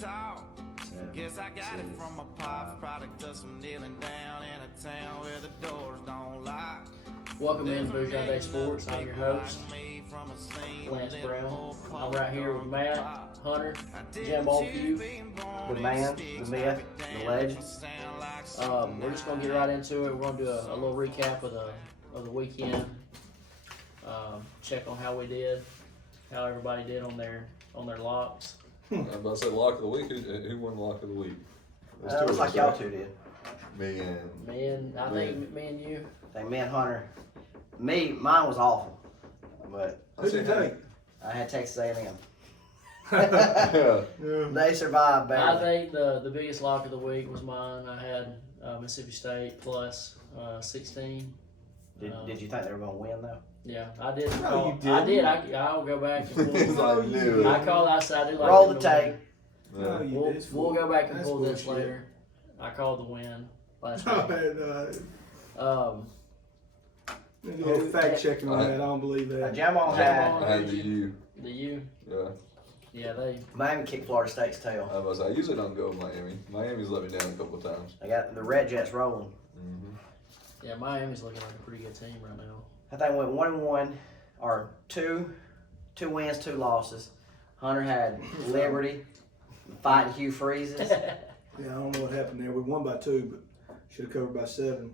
Guess I got it from my pops, product of some kneeling down in a town where the doors don't lock. Welcome in to Bougie Day Sports. I'm your host, Lance Brown. I'm right here with Matt, Hunter, Jim Oldview. The man, the myth, the legend. We're just gonna get right into it. We're gonna do a little recap of the weekend. Check on how we did, how everybody did on their locks. I'm about to say lock of the week. Who won lock of the week? Looks like y'all two did. Me and Me and you. I think me and Hunter. Mine was awful, but Who'd you take? I had Texas A&M. Yeah. They survived I barely. think the biggest lock of the week was mine. I had Mississippi State plus 16. Did you think they were going to win though? Yeah, I did. No, you I did. didn't. I'll go back and It's pull. like, dude. I called. I said I do like Roll them the to win. tape. No, Yeah. you We'll, did. we'll go back and That's pull this bullshit. later. I called the win last No, night. no. Fact checking on that. I don't believe that. Jamal I had had the U. The U. Yeah. Yeah, they. Miami kicked Florida State's tail. I was. I usually don't go with Miami. Miami's let me down a couple of times. They got the Red Jets rolling. Mm-hmm. Yeah, Miami's looking like a pretty good team right now. I think went 1-1, or two wins, 2 losses. Hunter had Liberty fighting Hugh Freezes. Yeah, I don't know what happened there. We won by 2, but should have covered by 7.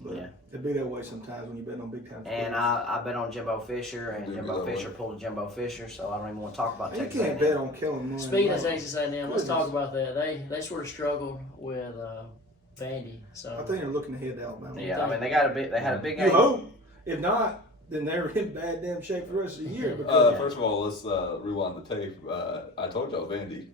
But Yeah. it'd be that way sometimes when you bet on big time. And I bet on Jimbo Fisher, and Did Jimbo you that Fisher way? pulled a Jimbo Fisher, so I don't even want to talk about You Texas can't A&M. bet on Kellen Moore. Speaking of Texas A&M, let's talk about that. They sort of struggled with Vandy. So I think they're looking ahead to Alabama. Yeah, I mean they had a big You game. hope. If not, then they're in bad damn shape for the rest of the year. First of all, let's rewind the tape. I told y'all Vandy.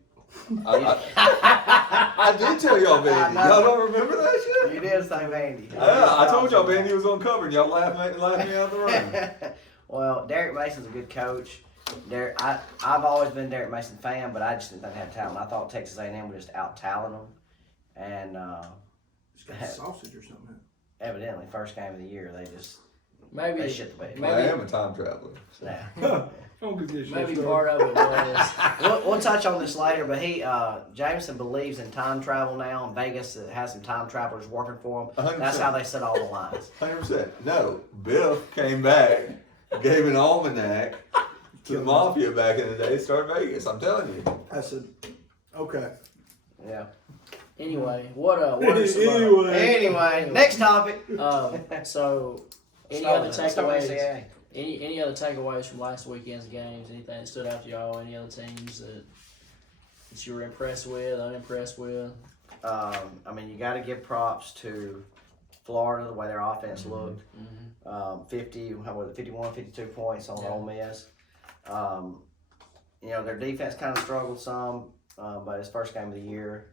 I did tell y'all Vandy. Y'all don't remember that shit? You did say Vandy. Yeah, I told y'all Vandy was gonna cover, and y'all laughed me out the room. Well, Derek Mason's a good coach. I've always been a Derek Mason fan, but I just didn't think they had talent. I thought Texas A&M would just out-talent them. And Just got sausage or something. evidently, first game of the year, they maybe shit the bed. I am a time traveler. Yeah. Don't get this shit maybe started. part of it was We'll touch on this later, but Jameson believes in time travel now, and Vegas has some time travelers working for him. 100%. That's how they set all the lines. 100%. No, Biff came back, gave an almanac to the mafia back in the day, started Vegas. I'm telling you. I said, okay. Yeah. anyway. What are some Anyway, next topic. so any Start other with NCAA. takeaways? Any other takeaways from last weekend's games? Anything that stood out to y'all? Any other teams that you were impressed with, unimpressed with? I mean, you got to give props to Florida, the way their offense looked. Mm-hmm. 51, 52 points on Yeah. Ole Miss. Their defense kind of struggled some, but it's first game of the year.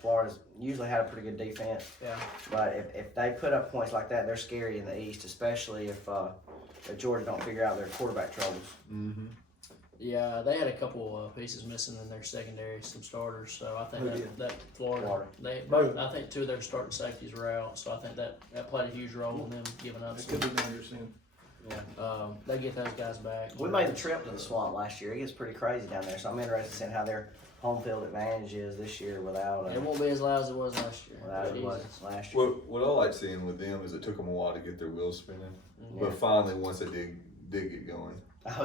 Florida's usually had a pretty good defense. Yeah. But if they put up points like that, they're scary in the East, especially if Georgia don't figure out their quarterback troubles. Mm-hmm. Yeah, they had a couple pieces missing in their secondary, some starters. So I think Who did? that Florida, Florida. I think 2 of their starting safeties were out. So I think that played a huge role in them giving up. It could be Anderson. They get those guys back. We made the trip to the Swamp last year. It gets pretty crazy down there, so I'm interested in seeing how their home field advantage is this year without It won't be as loud as it was last year. it was last year. What I like seeing with them is it took them a while to get their wheels spinning, Yeah. but finally once they did get going. Oh,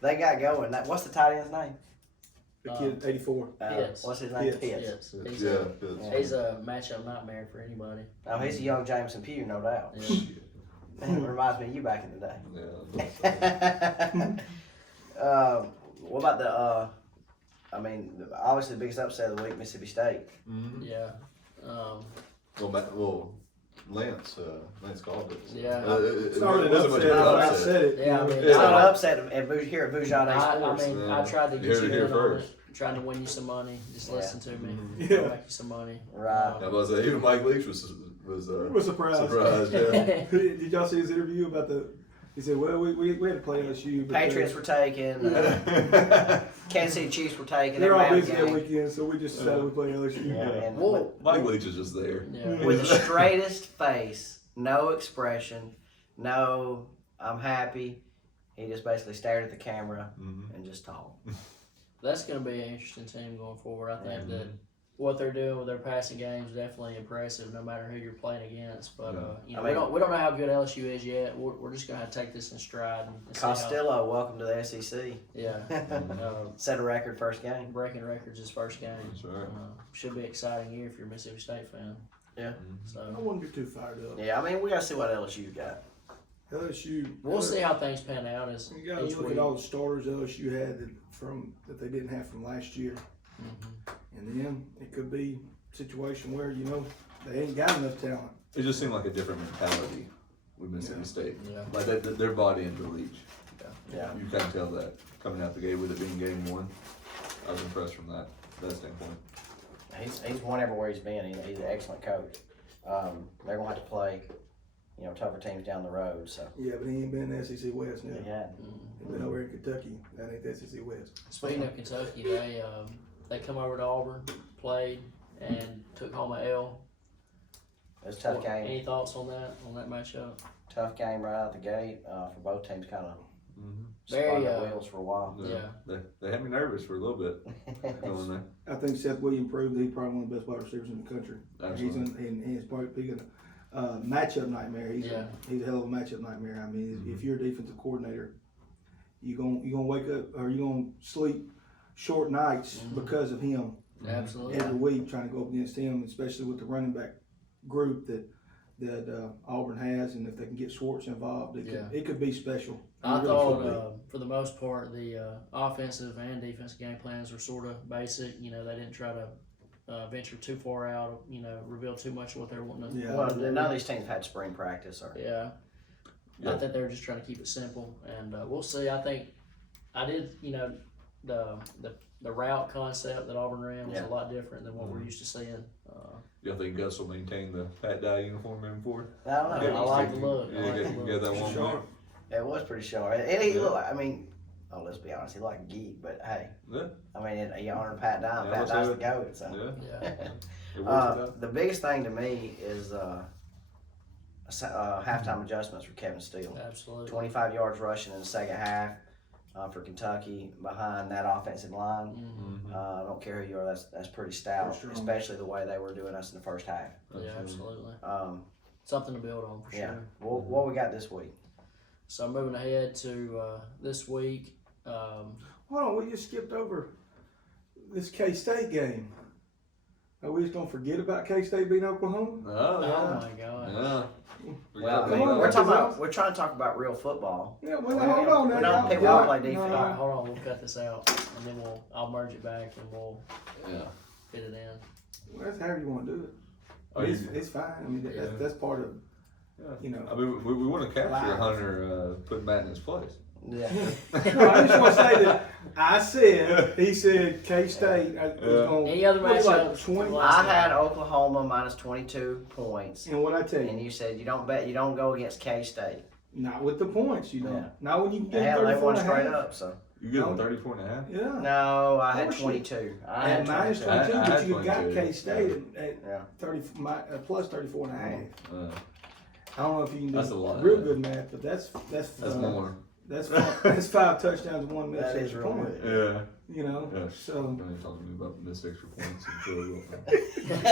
they got going. What's the tight end's name? The kid, 84. Pitts. What's his name? Pitts. Pitts. Yes. Yeah, He's a matchup nightmare for anybody. Oh, he's a young Jameson Pugh, no doubt. Yeah. Reminds me of you back in the day. yeah. What about obviously the biggest upset of the week, Mississippi State. Mm-hmm. Yeah. Lance called it. Yeah. It's not really an wasn't much of upset. an I said it. Yeah, I mean, It's not an upset here at Bougie Day I Sports. mean, I Yeah. tried to You get heard you it here in on first. it, trying to win you some money. Just Yeah. listen to me. Mhm. Yeah. I'll make you some money. Right. I was even Mike Leach was We're surprised. surprised. Yeah. Did y'all see his interview about he said, well, we had to play LSU. But Patriots were taken. Kansas City Chiefs were taken. they're all Everybody busy was that game. weekend, so we just decided we play LSU. Yeah, and Well, Mike Leach is just there. yeah. with the straightest face, no expression, no, I'm happy. He just basically stared at the camera Mhm. and just talked. that's going to be an interesting team going forward. I think that what they're doing with their passing game is definitely impressive, no matter who you're playing against. But you know, I mean, we don't know how good LSU is yet. We're just going to have to take this in stride and see how, Costello, welcome to the SEC. yeah, Set a record first game. breaking records his first game. That's right. Should be an exciting year if you're a Mississippi State fan. Yeah. I So wouldn't get too fired up. Yeah, I mean, we got to see what LSU got. LSU. we'll see how things pan out as You got to each look week. at all the starters LSU had that they didn't have from last year, and then it could be a situation where they ain't got enough talent. It just seemed like a different mentality with Mississippi Yeah. State. Yeah. Like their body into reach. Yeah. You kind of tell that coming out the gate with it being game one. I was impressed from that standpoint. He's won everywhere he's been. He's an excellent coach. They're going to have to play, tougher teams down the road. So, Yeah, but he ain't been in the SEC West now. yeah. He's been over in Kentucky. That ain't the SEC West. Speaking of Kentucky, they come over to Auburn, played, and took home a L. It was a tough game. Any thoughts on that matchup? Tough game right out the gate for both teams. Kind of Very, spun their wheels for a while. Yeah. They had me nervous for a little bit going there. I think Seth Williams proved that he's probably one of the best wide receivers in the country. Absolutely. He's probably picking matchup nightmare. He's Yeah. a hell of a matchup nightmare. I mean, if you're a defensive coordinator, you gonna wake up or you gonna sleep short nights because of him Absolutely. every week trying to go up against him, especially with the running back group that Auburn has, and if they can get Schwartz involved, it could be special. I It really thought, could for the most part, the offensive and defensive game plans were sort of basic. They didn't try to venture too far out, reveal too much of what they were wanting to Yeah. Well, none of these teams had spring practice. Or Yeah. I think they were just trying to keep it simple, and we'll see. I think I did, the route concept that Auburn ran was a lot different than what we're used to seeing. Y'all think Gus will maintain the Pat Dye uniform moving forward? I don't know. I like the look. I Yeah, like the get look. that one Sure. more. It was pretty short. And he looked like, let's be honest, he looked like a geek, but hey. Yeah. He honored Pat Dye. Yeah, Pat let's Dye's do the it. GOAT. So. Yeah. Yeah. It works with that. The biggest thing to me is halftime adjustments for Kevin Steele. Absolutely. 25 yards rushing in the second half for Kentucky behind that offensive line. Mhm. I don't care who you are, that's pretty stout, Pretty strong. especially the way they were doing us in the first half. Yeah, absolutely. Something Something to build on for yeah. sure. What we got this week? So moving ahead to this week. Hold on, we just skipped over this K-State game. Are we just gonna forget about K-State beating Oklahoma? Oh yeah. my gosh. Yeah. Well, Come on, we're trying to talk about real football. Yeah, well, hold on now. We don't pick y'all- up play no, defense. All right, hold on. We'll cut this out, and then I'll merge it back, and we'll Yeah. fit it in. Well, that's however you want to do it. Oh, It's fine. I mean, Yeah. that's part of, Yeah. I mean, we want to capture Live. Hunter putting Matt in his place. Yeah. No, I just want to say that he said K-State was going Any other like matchups? 20. I had Oklahoma minus 22 points, And what I tell and you, you said you don't go against K-State. not with the points, you know. Yeah. Not when you can get Hell, they 34 won and a straight half. up. So You give him 34.5? Yeah. no, I had Bullshit. 22. I And had minus 22. 22, I but had you got 22. K-State at Yeah. 30, plus 34 and a half. Uh, I don't know if you can That's a do lot. real good math, but that's more. That's that's 5 touctouchdowns, 1 missed That is extra real point. good. Yeah. You know, Yeah. so Don't even talk to me about missed extra points and field goal.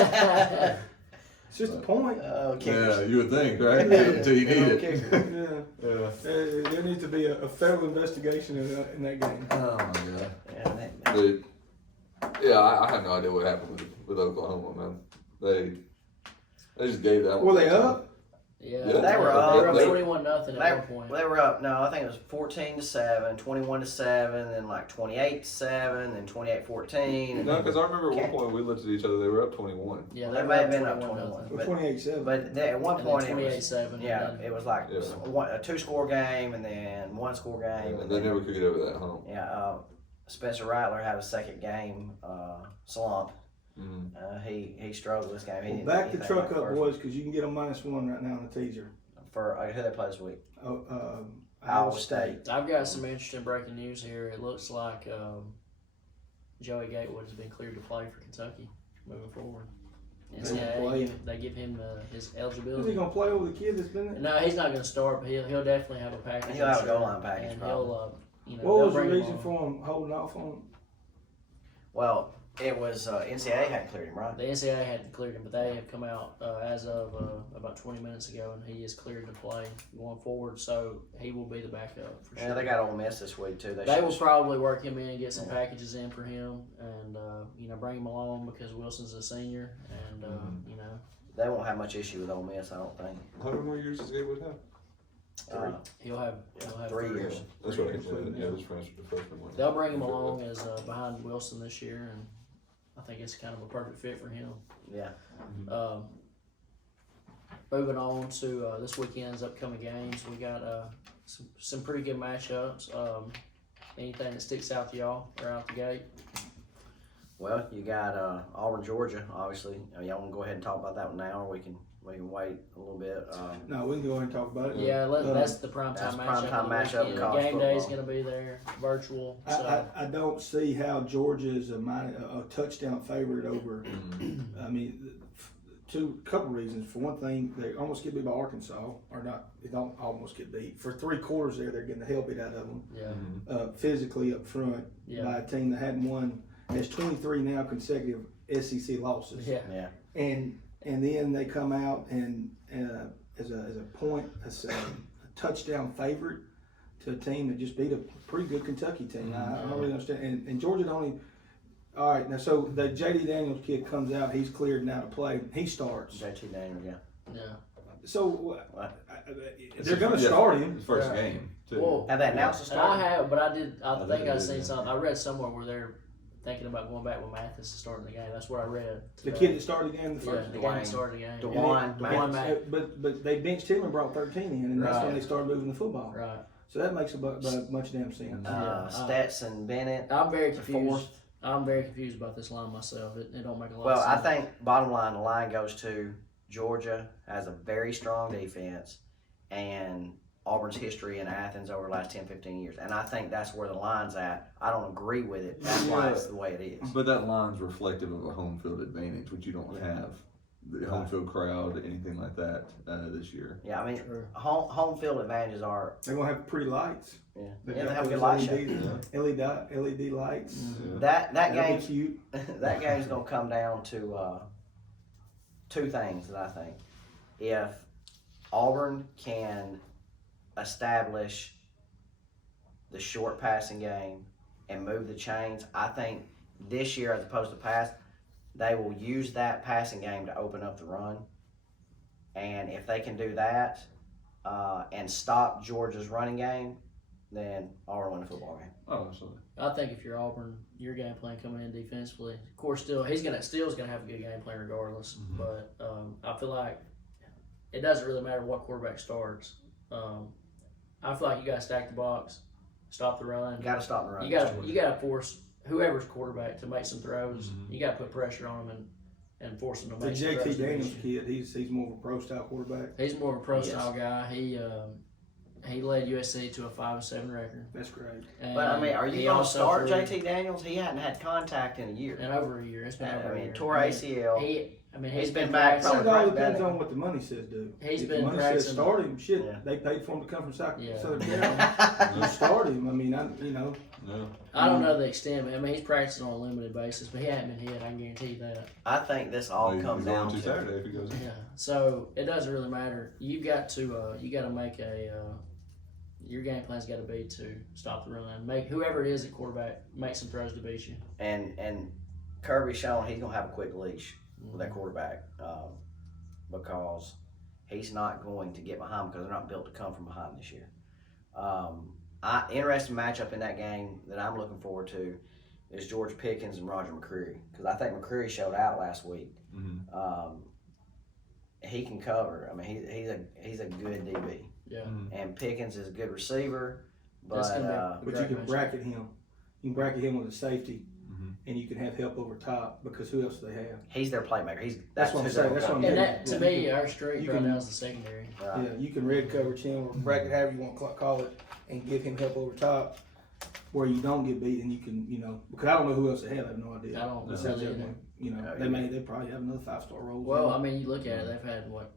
it's just a point. Oh, Yeah, kickers. you would think, right? Until you need it. Kicker. Yeah, Yeah. there needs to be a federal investigation in that game. Oh my god. Yeah, that- But yeah, I have no idea what happened with Oklahoma, man. They just gave that one. Were they up? Yeah, They were up. They were up They- 21-0 at one point. They were up. No, I think it was 14-7, 21-7, then like 28-7, then 28-14. No, because I remember at one point we looked at each other. They were up 21. Yeah, They were may have up been up 21-0. 21. But, 28-7. but at one point it was 28-7. yeah, it was like Yeah. a 2-score game and then 1-score game. And they never could get over that hump. Yeah, Spencer Rattler had a second game slump. Mm. He struggled this game. He Well, didn't back do the anything truck like the up, first boys, because you can get a -1 right now on the teaser. one. For who they play this week? Iowa State. I've got some interesting breaking news here. It looks like Joey Gatewood has been cleared to play for Kentucky moving forward. NCAA, they give him his Is he eligibility. gonna play over the kid that's been there? No, he's not going to start, but he'll definitely have a package. He'll have a I'm goal sure. line package, And probably. he'll, What they'll was the bring him reason on. for him holding off on? Well, it was NCAA hadn't cleared him, right? The NCAA hadn't cleared him, but they have come out as of about 20 minutes ago, and he is cleared to play going forward. So he will be the backup for sure. Yeah, they got Ole Miss this week too. They will probably work him in, get some packages in for him, and bring him along because Wilson's a senior, and They won't have much issue with Ole Miss, I don't think. How many more years does Gabe would have? he'll have 3 years. That's what he said. Yeah, this freshman one. They'll bring him along as behind Wilson this year, and I think it's kind of a perfect fit for him. Yeah. Moving on to this weekend's upcoming games, we got some pretty good matchups. Anything that sticks out to y'all or out the gate? Well, you got Auburn, Georgia, obviously. Y'all want to go ahead and talk about that one now, or we can wait a little bit. No, we can go ahead and talk about it. Yeah, that's the primetime That's matchup. primetime matchup in college Game day is football. going to be there, virtual. So. I don't see how Georgia is a touchdown favorite over. I mean, couple reasons. For one thing, they almost get beat by Arkansas, or not. They don't almost get beat. For 3 quarters there, they're getting the hell beat out of them. Yeah. Physically up front by a team that hadn't won. Has 23 now consecutive SEC losses. Yeah. Yeah. And then they come out and as a touchdown favorite to a team that just beat a pretty good Kentucky team. I don't really understand. And Georgia only. All right, now so the J.D. Daniels kid comes out. He's cleared now to play. He starts. JT Daniels, yeah. Yeah. So they're going to start him. His first game, too. Well, Have they announced the and I start? have, but I think they I did, seen yeah. something. I read somewhere where they're thinking about going back with Mathis to starting the game. That's what I read. The today. kid that started the game the Yeah, first. the Dwayne. guy that started the game. Dwayne Dwayne Mathis. Mathis. But they benched him and brought 13 in, and that's when Right. they started moving the football. Right. So that makes much damn sense. Stetson Bennett. I'm very the confused. fourth. I'm very confused about this line myself. It don't make a lot Well, of I sense. think bottom line, the line goes to Georgia has a very strong defense, and Auburn's history in Athens over the last 10, 15 years. And I think that's where the line's at. I don't agree with it. That's why it's the way it is. But that line's reflective of a home field advantage, which you don't have. The home field crowd, anything like that this year. Yeah, I mean, True. home field advantages are, They're going to have pretty lights. yeah, They they got have a good those light show. LED lights. That That'll be game, cute. that game's gonna come down to 2 things that I think. If Auburn can establish the short passing game and move the chains, I think this year as opposed to past, they will use that passing game to open up the run. And if they can do that and stop Georgia's running game, then Auburn win the football game. Oh, absolutely. I think if you're Auburn, your game plan coming in defensively, of course, Steele's gonna have a good game plan regardless. Mm-hmm. But I feel like it doesn't really matter what quarterback starts. I feel like you gotta stack the box, stop the run. You got to stop the run. You gotta force whoever's quarterback to make some throws. You gotta put pressure on them and force them to The make some JT throws. Daniels kid, he's more of a pro style quarterback. He's more of a pro Yes. style guy. He led USC to a 5-7 record. That's great. And But I mean, are you he going to also start threw- JT Daniels? He hadn't had contact in a year. in over a year? It's been over I a mean, year. tore ACL. He's He's been been back It practicing. probably all depends better. on what the money says do. He's if been the money practicing. says start him, shit, Yeah. they paid for him to come from Southern Yeah. Carolina. You start him. I mean, No. I don't know the extent, but I mean, he's practicing on a limited basis, but he hasn't been hit. I can guarantee you that. I think this all He's comes going down to to Saturday if he goes in. Yeah. So it doesn't really matter. You got to make your game plan's got to be to stop the run. Make whoever it is at quarterback make some throws to beat you. and Kirby shown he's gonna have a quick leash with that quarterback because he's not going to get behind because they're not built to come from behind this year. Interesting matchup in that game that I'm looking forward to is George Pickens and Roger McCreary because I think McCreary showed out last week. He can cover. I mean, he's a good DB, Yeah. and Pickens is a good receiver. That's But gonna But you can bracket him. You can bracket him with a safety, and you can have help over top because who else do they have? he's their playmaker. That's what I'm who saying. they're That's what I'm gonna And Yeah. that to me, our strength You right can- now is the secondary. get. Right. Yeah, you can red coverage him or bracket however you want to call it, and give him help over top, where you don't get beat, and you can because I don't know who else they have. I have no idea. I don't Besides really that either. one, Yeah, they probably have another 5-star role. Well, I mean, you look at it; they've had what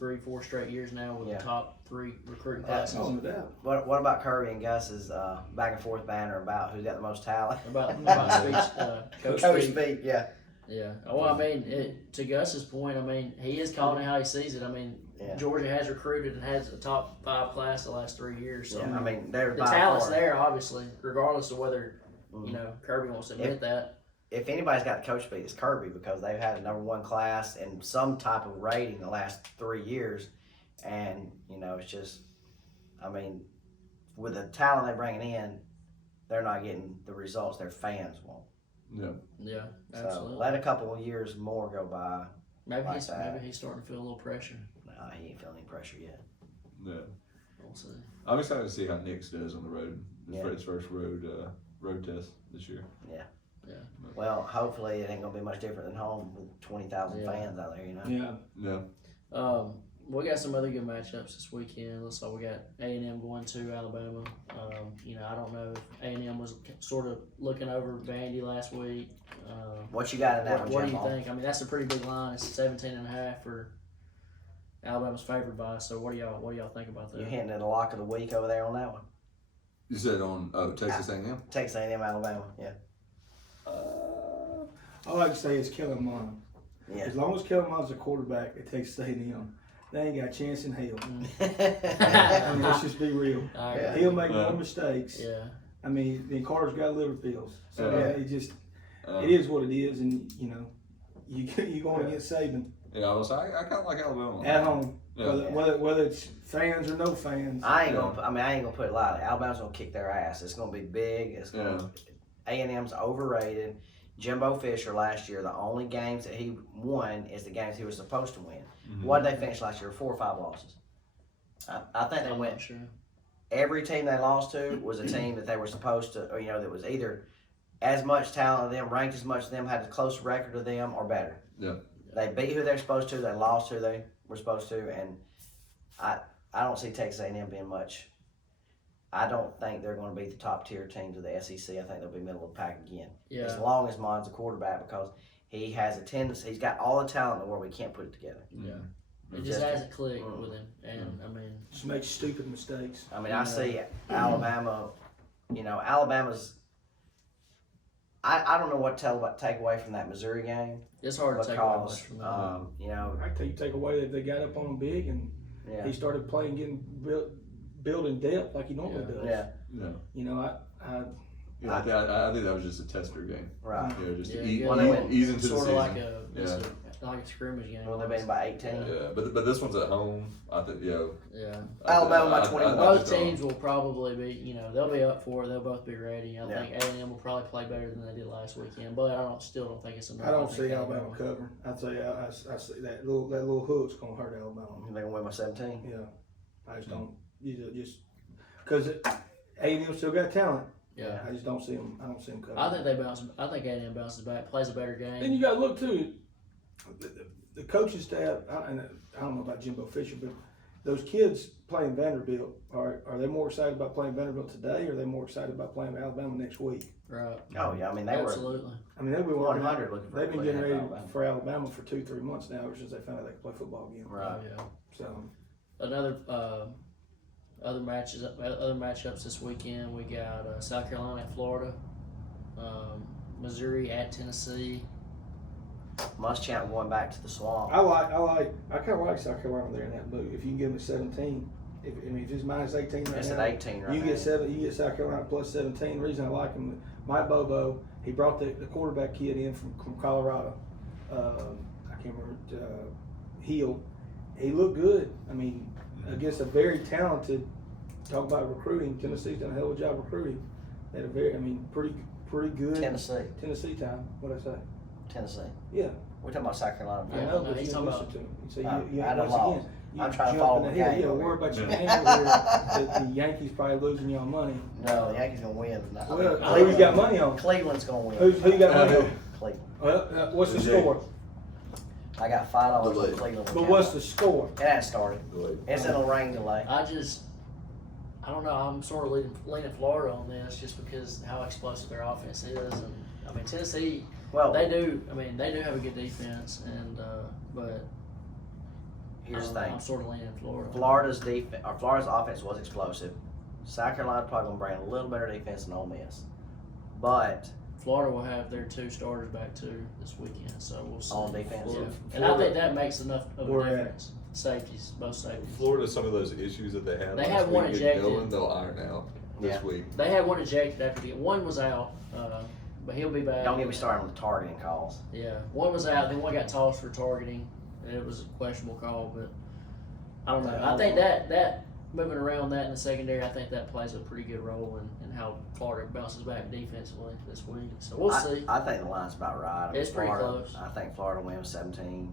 3-4 straight years now with Yeah. the top 3 recruiting That's classes. Oh, no doubt. What about Kirby and Gus's back and forth banter about who's got the most talent? About speech, Coach Speed. Speed, yeah. Yeah. Oh, I mean, to Gus's point, I mean, he is calling it how he sees it. I mean, Yeah. Georgia has recruited and has a top 5 class the last 3 years. So Yeah, I mean, they're the by talent's far- there, obviously, regardless of whether Mhm. you know Kirby wants to admit that. If anybody's got the coach speed, it's Kirby because they've had a #1 class and some type of rating the last 3 years, and you know it's just, I mean, with the talent they're bringing in, they're not getting the results their fans want. Yeah. Yeah, So absolutely. let a couple of years more go by. maybe like he's that. maybe he's starting to feel a little pressure. Nah, he ain't feeling any pressure yet. Yeah. We'll see. I'm excited to see how Nix does on the road. Yeah. His first road test this year. Well, hopefully it ain't gonna be much different than home with 20,000 Yeah. fans out there. You know. Yeah. Yeah. We got some other good matchups this weekend. Looks like we got A&M going to Alabama. You know, I don't know if A&M was sort of looking over Vandy last week. What you got in that What one, do you Jim? think? I mean, that's a pretty big line. It's 17.5 for Alabama's favored by. So what do y'all think about that? You hinting at a lock of the week over there on that one? You said on Texas A&M. Texas A&M, Alabama. Yeah. I like to say it's Kellen Mond. Yeah. As long as Kellen Mond's a quarterback at Texas A&M, they ain't got a chance in hell. I mean, let's just be real. All right. Yeah. He'll make Yeah. more mistakes. Yeah. I mean, Carter's got liver pills, so Yeah. it just it is what it is, and you know, you going against Saban Yeah, I kind of like Alabama. at home, Yeah. whether it's fans or no fans. I ain't gonna put it lightly. Alabama's gonna kick their ass. It's gonna be big. It's gonna A&M's overrated. Jimbo Fisher last year, the only games that he won is the games he was supposed to win. Mhm. What did they finish last year? 4 or 5 losses. I think they I'm went. not sure. Every team they lost to was a team that they were supposed to, or, you know, that was either as much talent as them, ranked as much as them, had a close record of them, or better. Yeah. They beat who they're supposed to. They lost who they were supposed to, and I don't see Texas A&M being much. I don't think they're going to beat the top tier teams of the SEC. I think they'll be middle of the pack again. As Yeah. long as Mond's a quarterback, because he has a tendency. He's got all the talent in the world. We can't put it together. Yeah. It Just- just hasn't clicked with him, and I mean, Just make stupid mistakes. I mean, I see Alabama. You know, Alabama's. I don't know what to take away from that Missouri game it's hard to take away much because from that. you know, I think you take away that they got up on him big, and yeah, he started playing, getting building depth like he normally does. yeah, Yeah. You know, Yeah, I think that was just a tester game. right. You know, just Yeah, to yeah. Well, they went ease into the Sort season. of like a scrimmage game. Well, they've been by 18. Yeah, but this one's at home. I think, yeah. Yeah. Alabama by I 21. Both just teams will probably be, you know, they'll be up for it. They'll both be ready. I Yeah. think A&M will probably play better than they did last weekend, but I still don't think it's enough. I don't think see Alabama covering. I say I see that little hook's gonna hurt Alabama. They're gonna win by 17. Yeah, I just don't. You just because A&M still got talent. Yeah. I just don't see them. I don't see them covering. I think they bounce. I think A&M bounces back, plays a better Then game. you got to look too. The coaching staff, and I don't know about Jimbo Fisher, but those kids playing Vanderbilt, are they more excited about playing Vanderbilt today, or are they more excited about playing Alabama next week? Right. Oh yeah, I mean they were Absolutely. I mean, they've been 100 looking for. They've been a getting play ready Alabama. for Alabama for 2-3 months now, ever since they found out they could play football again. Right. Oh, yeah. So Another other matchups this weekend. We got South Carolina at Florida, Missouri at Tennessee. Muschamp going back to the swamp. I kind of like South Carolina there in that move. If you can give them a 17, if it's minus 18 right It's now, at 18 right you now. get 7. You get South Carolina plus 17. The reason I like him, Mike Bobo, he brought the quarterback kid in from Colorado. I can't remember Hill. He looked good. I mean, against a very talented. Talk about recruiting. Tennessee's done a hell of a job recruiting. They had a pretty good Tennessee. time. What I say? Tennessee. Yeah. We're talking about South Carolina. I Yeah, know, no, but he's you talking listen about- to him. So I done once lost. again, you I'm trying to jump follow in the the hill. game Yeah, over worry here. about your game over here. The Yankees probably losing y'all money. No, the Yankees gonna win. I mean, Well, who you got money on? Cleveland's gonna win. Who you got money on? Cleveland. Well, what's the Yeah. score? I got $5 on Delay. Cleveland. But what's the score? It hasn't started. It's in a rain delay. I don't know. I'm sort of leaning Florida on this just because how explosive their offense is, and I mean Tennessee. Well, They do. I mean, they do have a good defense, and but here's the I'm thing. sort of leaning Florida. Florida's offense was explosive. South Carolina's probably gonna bring a little better defense than Ole Miss, but Florida will have their 2 starters back too this weekend, so we'll see. On defense? Yeah. Yeah. And I think that makes enough of a Where at? difference. Safeties, both safeties. Florida, some of those issues that they had They last had one week in ejected. Dillon, they'll iron out this Yeah. week. They had one ejected after the one was out, but he'll be back. don't get me started on the targeting calls. Yeah, one was out, then one got tossed for targeting, and it was a questionable call. But I don't know. I think that moving around that in the secondary, I think that plays a pretty good role in how Florida bounces back defensively this week. So we'll see. I think the line's about right. I mean, It's pretty Florida, close. I think Florida wins 17.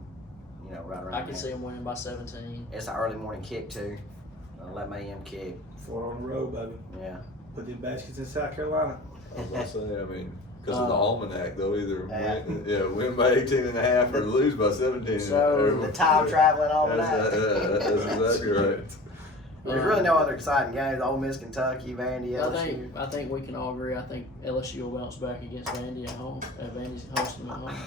Right around I can there. see them winning by 17. It's an early morning kick too. 11 a.m. kick. 4 on the road, baby. Yeah. Put them baskets in South Carolina. I was gonna say, I mean, because of the almanac, they'll either Yeah. win by 18.5 or lose by 17. So- The time traveling all the That's, night. that's exactly right. There's really no other exciting games. Ole Miss, Kentucky, Vandy, LSU. I think we can all agree. I think LSU will bounce back against Vandy at home. Vandy's hosting them at home.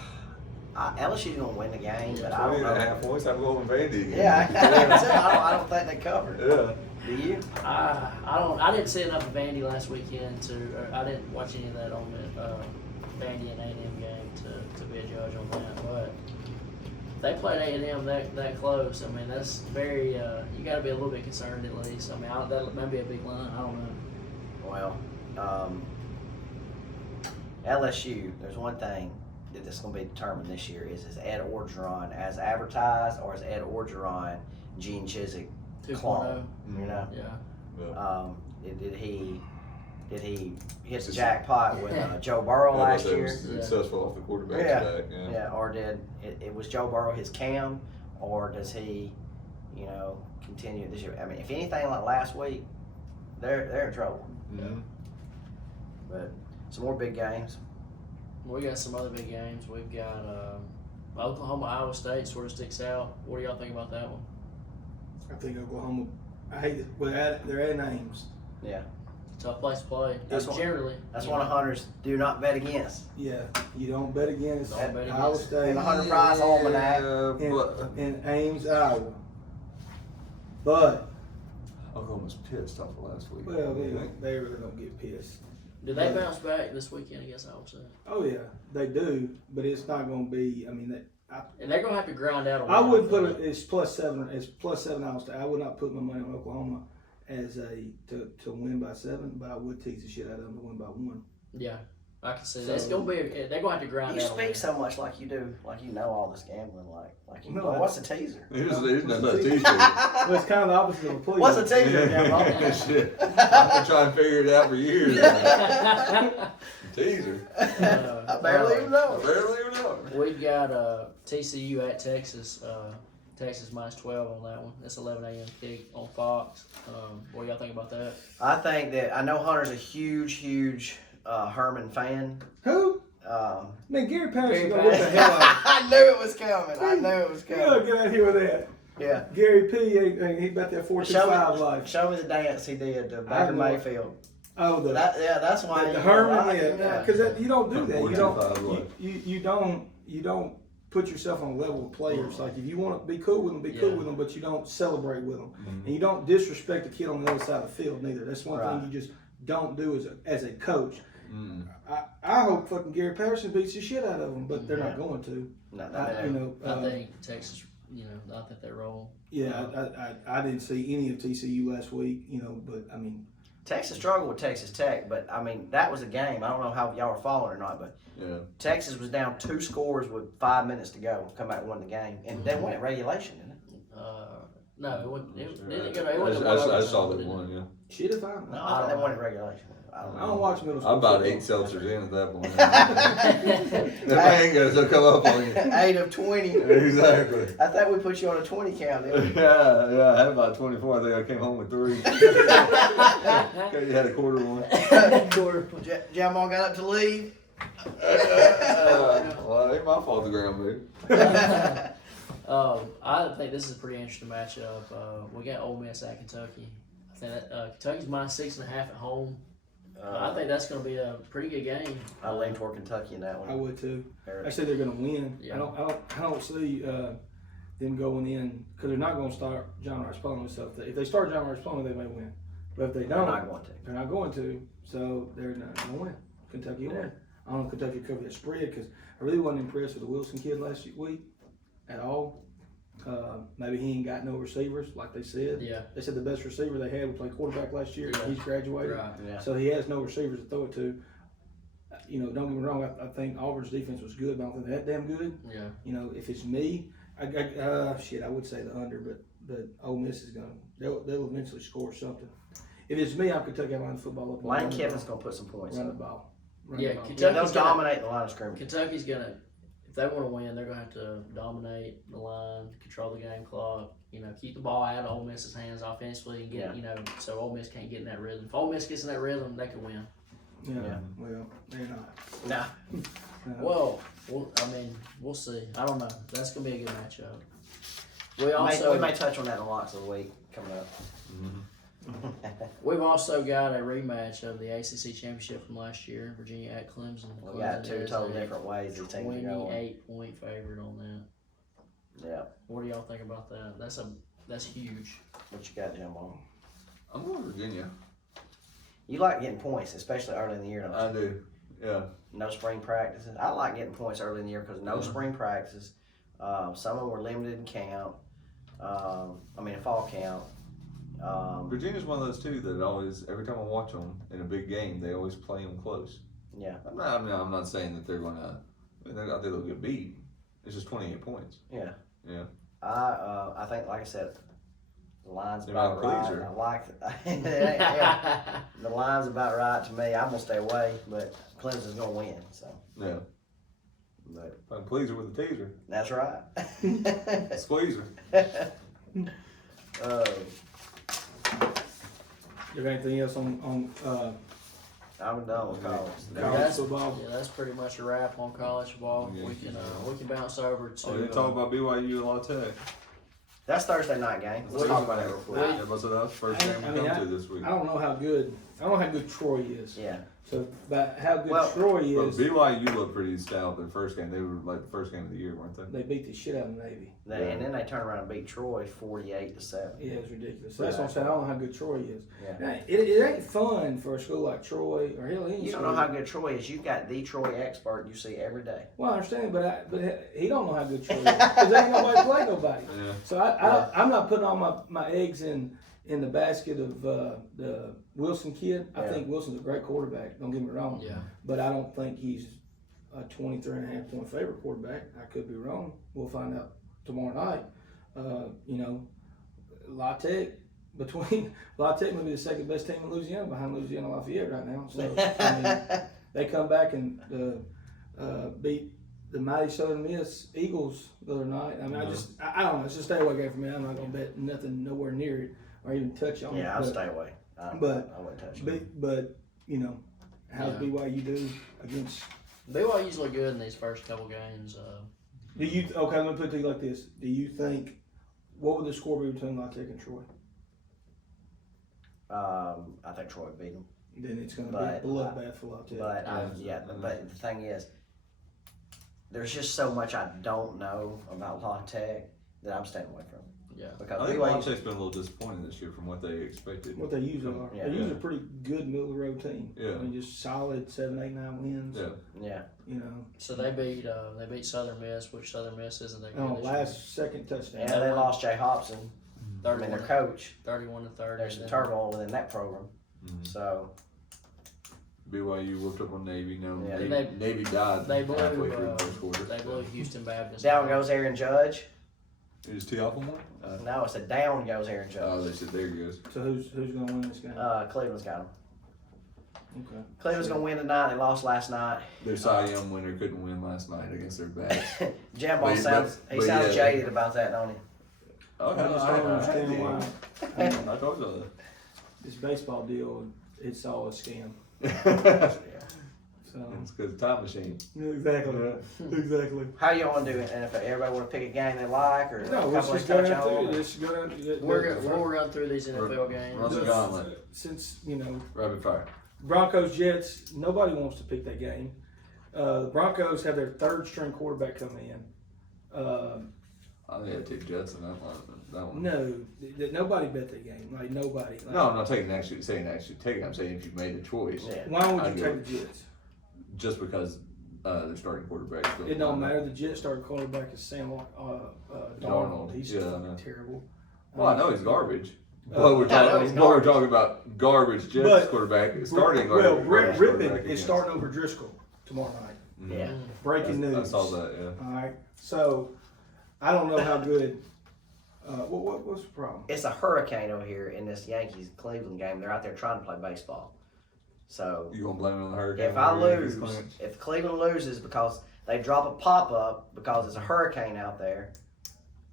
LSU's gonna win the game, but I don't 20.5 know. points, I'm going Vandy again. Yeah, I don't think they covered. Yeah. Do you? I didn't see enough of Vandy last weekend I didn't watch any of that on the Vandy and A&M game to be a judge on that. But if they played A&M that close, I mean that's very you got to be a little bit concerned at least. I mean that might be a big line. I don't know. Well, LSU. There's one thing that's going to be determined this year is Ed Orgeron as advertised, or is Ed Orgeron Gene Chizik 2.0. clone? You know. Yeah. Did he hit the jackpot with Joe Burrow last year? Was successful off the quarterback Yeah. stack. Yeah, or did it was Joe Burrow his cam, or does he, continue this year? I mean, if anything like last week, they're in trouble. Mhm. But some more big games. We got some other big games. We've got Oklahoma, Iowa State sort of sticks out. What do y'all think about that one? I think Oklahoma. I hate it. They're adding names. Yeah, Tough place to play. That's one- generally. that's one of Hunter's do not bet against. Yeah, you don't bet against Don't bet Iowa against. State And 100 prize almanac. Yeah, but in Ames, Iowa. But Oklahoma's pissed off of last week. well, What do you think? they really don't get pissed. Do they bounce back this weekend against Iowa State? Oh yeah, they do. But it's not going to be. I mean, And they're gonna have to grind out. I wouldn't put it. It's +7. It's +7 Iowa State. I would not put my money on Oklahoma as to win by 7, but I would tease the shit out of them to win by 1. Yeah, I can see So- that. It's gonna be. They're gonna have to grind You out. speak so much like you do, like you know all this gambling, like you No, know. I- What's a teaser? He's not a teacher. Well, it's kind of the opposite of a plea. What's a teaser? Yeah, shit. I've been trying to figure it out for years. now. Teaser. I barely even know. I barely even know. We've got TCU at Texas. Texas -12 on that one. That's 11 a.m. kick on Fox. What do y'all think about that? I think that I know Hunter's a huge Herman fan. Who? Man, Gary Patterson. Gary What the hell? I knew it was coming. I knew it was You gotta coming. get out here with that. Yeah. Gary P. He about that 4-2-5 life. Show me the dance he did to I Baker know. Mayfield. Oh, That's why. the you know, Herman. like Yeah, it, because you don't do that. You 4-2-5 don't. life. You don't put yourself on a level with players. Like if you want to be cool with them, be cool Yeah. with them, but you don't celebrate with them, and you don't disrespect the kid on the other side of the field neither. That's one Right. thing you just don't do as a coach. Mm. I hope fucking Gary Patterson beats the shit out of them, but they're not going to. No, I think Texas. I think they roll. Yeah, I didn't see any of TCU last week. But I mean, Texas struggled with Texas Tech, but I mean that was a game. I don't know how y'all were following or not, but Yeah. Texas was down 2 scores with 5 minutes to go. Come back and won the game, and they won at regulation, didn't it? No, it wouldn't. It didn't go. I It wasn't just saw one that overtime, one, yeah. shit if I. No, I thought they won at regulation. I don't I know. don't watch middle school. I'm about football. 8 seltzers in at that point. The mangoes will come up on you. 8 of 20. Exactly. I thought we put you on a 20 count, didn't we? Yeah, I had about 24. I think I came home with 3. You had a quarter one. Jamon got up to leave. Well, it ain't my fault the ground moved. I think this is a pretty interesting matchup. We got Ole Miss at Kentucky. I think that Kentucky's -6.5 at home. I think that's going to be a pretty good game. I lean toward Kentucky in that I one. would too. I say they're going to win. Yeah. I don't see them going in, because they're not going to start John Rice Plumlee. So if they start John Rice Plumlee, they may win. But if they They're don't, not going to. they're not going to. So they're not going to win. Kentucky will win. I don't know if Kentucky covered that spread because I really wasn't impressed with the Wilson kid last week at all. Maybe he ain't got no receivers, like they said. Yeah. They said the best receiver they had would play quarterback last year. Yeah. He's graduated. Right. Yeah. So he has no receivers to throw it to. You know, don't get me wrong. I think Auburn's defense was good, but I don't think they're that damn good. Yeah. You know, if it's me, I would say the under, but Ole Miss is they'll eventually score something. If it's me, I'm Kentucky. I'm line football up. Lane Kiffin's going to put some points run the up. ball. Yeah, the ball. Kentucky- Yeah, they'll Kentucky's gonna- dominate the line of scrimmage. Kentucky's gonna, if they want to win, they're gonna have to dominate the line, control the game clock. You know, keep the ball out of Ole Miss's hands offensively, and get so Ole Miss can't get in that rhythm. If Ole Miss gets in that rhythm, they can win. Yeah. Well, they're not. Nah. Well, I mean, we'll see. I don't know. That's gonna be a good matchup. We We may touch on that in the locks of the week coming up. We've also got a rematch of the ACC championship from last year. Virginia at Clemson. We got Clemson two is total a different ways these teams are going. 28-point favorite on that. Yeah. What do y'all think about that? That's huge. What you got, Jimbo? I'm going Virginia. You like getting points, especially early in the year, don't you? I do. Yeah. No spring practices. I like getting points early in the year because no spring practices. Some of them were limited in camp. In fall camp. Virginia's one of those two that always, every time I watch them in a big game, they always play them close. Yeah. I'm not saying that they're gonna. I think they'll get beat. It's just 28 points. Yeah. Yeah. I think, like I said, the line's They're about not right. pleaser. I like the line's about right to me. I'm gonna stay away, but Clemson's gonna win. So. Yeah. But If I can please her with a teaser. that's right. Squeeze her. You got anything else on I'm done with college. college football? Yeah, that's pretty much a wrap on college football. Yeah. We can bounce over to. Oh, we didn't talk about BYU and La Tech. That's Thursday night game. Let's talk about it real quick. Yeah, but so that's the first game we come to this week. I don't know how good Troy is. Yeah. So, but how good Well, Troy But is, BYU looked pretty stout their first game. They were like the first game of the year, weren't they? they beat the shit out of Navy. And then they turn around and beat Troy 48-7. Yeah, it's ridiculous. So that's what I'm saying. I don't know how good Troy is. Yeah. Now, it ain't fun for a school like Troy or hell, any You don't school. know how good Troy is. You've got the Troy expert you see every day. Well, I understand, but he don't know how good Troy is because ain't nobody play nobody. Yeah. So I'm not putting all my eggs in the basket of the Wilson kid. I Yeah. think Wilson's a great quarterback. Don't get me wrong. Yeah. But I don't think he's a 23.5 point favorite quarterback. I could be wrong. We'll find out tomorrow night. La Tech may be the second best team in Louisiana behind Louisiana Lafayette right now. So I mean, they come back and beat the mighty Southern Miss Eagles the other night. I mean, I don't know. It's just a stay away game for me. I'm not gonna bet nothing nowhere near it or even touch on it. Yeah, I'll but, stay away. I wouldn't touch it. But how's Yeah. BYU do against? BYU's look good in these first couple games. Do you okay? Let me put it to you like this: do you think what would the score be between La Tech and Troy? I think Troy beat them. Then it's going to But- be a bloodbath for La Tech. But but the thing is, there's just so much I don't know about La Tech that I'm staying away from. Yeah. Because I think La BYU, Tech's been a little disappointed this year from what they expected. what they usually are. Yeah. They're usually a pretty good middle of the road team. Yeah. I mean, just solid 7, 8, 9 wins. Yeah. yeah, You know, So they beat Southern Miss, which Southern Miss isn't that good. on this last second touchdown. and they lost Jay Hobson. I mean, their 31 coach. 31-30. There's some turmoil within that program. Mhm. So BYU whooped up on Navy. No, Yeah. Navy died They blew. halfway through the first quarter. They blew Houston Baptist. down goes Aaron Judge. Is T off on one? No, it's a down goes Aaron Oh, Judge. they said there he goes. So who's going to win this game? Cleveland's got him. Okay. Cleveland's gonna win tonight. They lost last night. Their Cy Young winner couldn't win last night against their backs. Jambon But- sounds but yeah. jaded about that, don't he? Oh, I just don't understand why I told you this baseball deal, it's all a scam. that. So It's because of time machine. exactly. Exactly. How you want to do it? NFL? Everybody want to pick a game they like, or No, a let's couple just they go touch down on? through. Let's go down. We'll run through these NFL games. Run the gauntlet. Since Rapid fire. Broncos Jets, nobody wants to pick that game. The Broncos have their third string quarterback coming in. I think I'd take Jets in that one. No, nobody bet that game. Like nobody. Like, No, I'm not saying actually take it. I'm saying if you made a choice, Yeah. Why would I'd you go- take the Jets? just because their starting quarterback. It don't matter. The Jets starting quarterback is Sam Darnold. Darnold. He's Yeah, I know. terrible. Well, I know he's garbage. Uh, But we're I know talking. he's But we're garbage. talking about garbage Jets But- quarterback starting. Well, garbage Rippin quarterback is against. starting over Driscoll tomorrow night. Mhm. Yeah. Breaking I news. saw that. Yeah. All right. So I don't know how good. What's the problem? It's a hurricane over here in this Yankees Cleveland game. They're out there trying to play baseball. So You gonna blame it on the hurricane? if I over Yankees lose, fans? if Cleveland loses because they drop a pop up because it's a hurricane out there,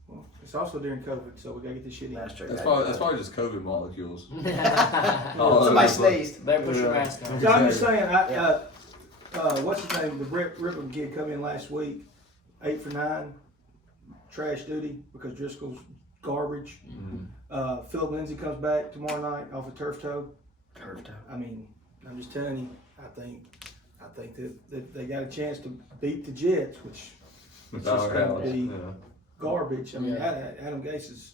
Well, it's also during COVID, so we gotta get this shit in. that's true. That's probably just COVID molecules. Better Somebody sneezed. put your mask on. So I'm just saying, Yeah. what's his name? The Rippin kid come in last week, 8 for 9, trash duty because Driscoll's garbage. Mhm. Philip Lindsay comes back tomorrow night off a turf toe. Turf toe. I mean, I'm just telling you, I think that they got a chance to beat the Jets, which is Oh, just gonna yeah. be Yeah. garbage. I mean, Yeah. Adam Gase is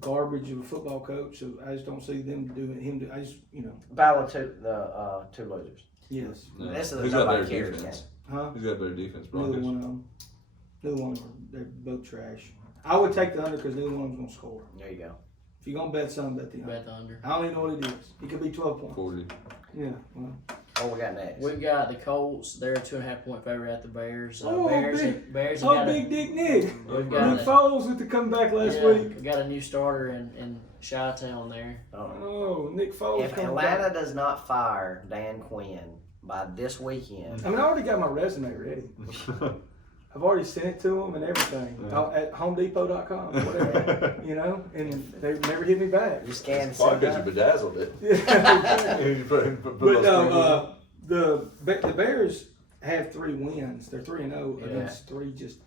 garbage of a football coach, so I just don't see them doing him. I just, Battle of two losers. yes, Yeah. This is a Who's got nobody better cares defense? huh? Who's got better defense? Neither Broncos. one of them. Neither one of them. They're both trash. I would take the under because neither one of them's gonna score. There you go. If you're gonna bet something, bet the under. Bet the under. I don't even know what it is. It could be 12 points. 40. Yeah. Well, What we got next? We've got the Colts. They're a 2.5-point favorite at the Bears. Oh, Bears have got Big Dick Nick. we've Nick got Foles with to come back last yeah, week. we got a new starter in Chi-Town there. Oh, Nick Foles. If coming Atlanta back. does not fire Dan Quinn by this weekend, I mean, I already got my resume ready. I've already sent it to them and everything at HomeDepot.com, whatever, and they've never hit me back. you scan Probably because you the bedazzled it. Yeah. You put But those no, the Bears have 3 wins. They're 3-0 Yeah. against 3 just.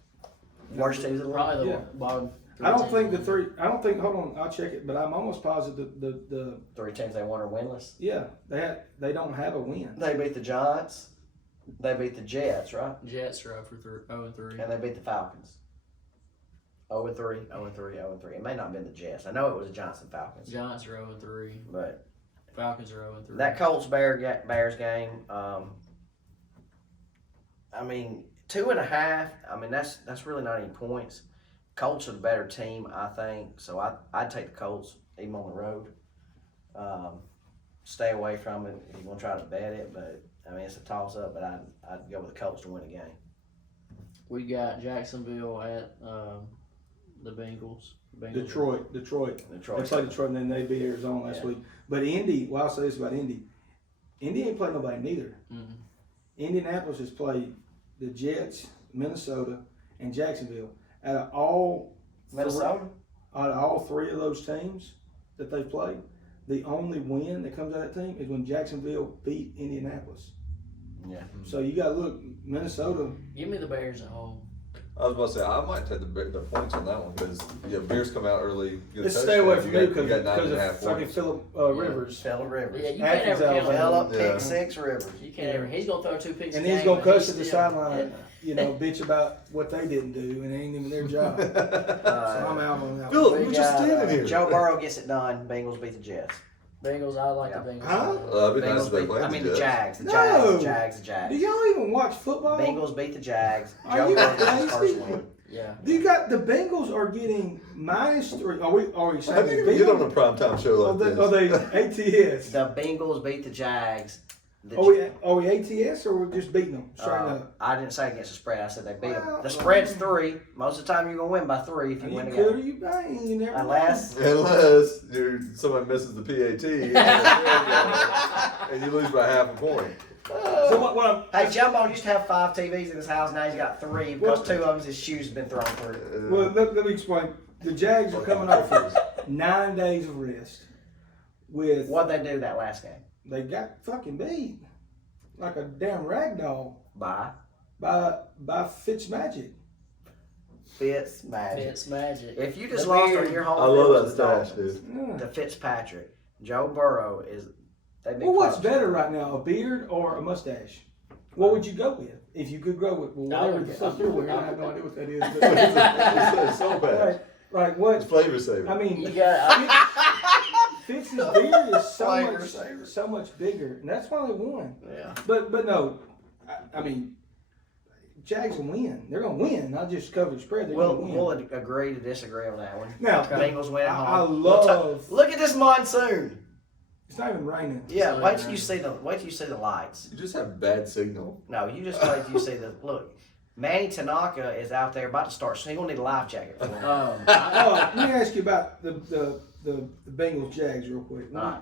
worst teams in the league. Probably the Yeah. bottom. I don't think teams. the 3. I don't think. Hold on, I'll check it. But I'm almost positive the 3 teams they won are winless. yeah they don't have a win. They beat the Giants. They beat the Jets, right? Jets are 0-3. And they beat the Falcons. 0-3, 0-3, 0-3. It may not have been the Jets. I know it was the Giants and Falcons. Giants are 0-3. But Falcons are 0-3. that Colts Bears game, I mean, 2.5. I mean, that's really not any points. Colts are the better team, I think. So I'd take the Colts even on the road. Stay away from it if you want to try to bet it. But I mean, it's a toss up. But I'd go with the Colts to win the game. We got Jacksonville at the Bengals. Detroit. They Detroit. played Detroit and then they beat Arizona last week. But Indy, well, I'll say this about Indy. Indy ain't played nobody neither. Mm-hmm. Indianapolis has played the Jets, Minnesota, and Jacksonville. Out of all Minnesota. out of all 3 of those teams that they played, the only win that comes out of that team is when Jacksonville beat Indianapolis. Yeah. So you got to look, Minnesota. Give me the Bears at home. I was about to say I might take the points on that one because Bears come out early. Get a Let's stay away touchdown, from me you got because 9.5 of fucking points. Phillip Rivers. Phillip Rivers. Yeah, you can't Athens, ever count Alabama. Phillip Yeah. pick 6 Rivers. You can't ever. He's gonna throw 2 picks. And a he's game, going to but cuss at the still- sideline, bitch about what they didn't do, and it ain't even their job. So I'm out on that. Phillip, one. we're just standing here. Joe Burrow gets it done. Bengals beat the Jets. Bengals. I like Yeah. the Bengals. Huh? That'd be nice if they played I mean the the Jets. Jags. The No. Jags. The Do Jags. y'all even watch football? Bengals beat the Jags. Are Joe you Burrow gets his crazy? first win. Yeah. You got the Bengals are getting -3. Are we How saying do you they even get on beat a primetime show them? like Are this? they ATS? The Bengals beat the Jags. Are we ATS or we're just beating them straight up? I didn't say against the spread. I said they beat them. Well, The spread's 3. Most of the time you're gonna win by 3 if you You win the could or game. you bang. You never know. Unless Unless somebody misses the PAT and you lose by half a point. So what I'm, Hey, Jumbo used to have 5 TVs in his house. Now he's got 3 because Well- 2 of them his shoes have been thrown through. well, let me explain. The Jags are coming off of 9 days of rest. With What'd they do that last game? they got fucking beat like a damn rag doll Bye. by Fitzmagic. Fitz magic. It's magic. If you just The lost beard. on your home I field love to that the stash, Dolphins, dude. Yeah. the Fitzpatrick, Joe Burrow is. They've been Well, what's close. better right now, a beard or a mustache? What would you go with if you could go with? Well, I whatever would- the stuff you're wearing, I have no idea what that is. It's so But, bad. like what? It's flavor saver. I mean, You got. Fitz's beard is Flavor saver. so much bigger, and that's why they won. Yeah. But no, I mean, Jags will win. They're gonna win, not just cover the spread. They're We'll gonna win. we'll agree to disagree on that one. Now, Bengals win at home. I We'll love. look at this monsoon. It's not even raining. Yeah, So, wait till you see the lights. You just have bad signal. No, you just wait till you see the look. Manny Tanaka is out there about to start. So he's gonna need a life jacket for him. Let me ask you about the Bengals Jags real quick. All right.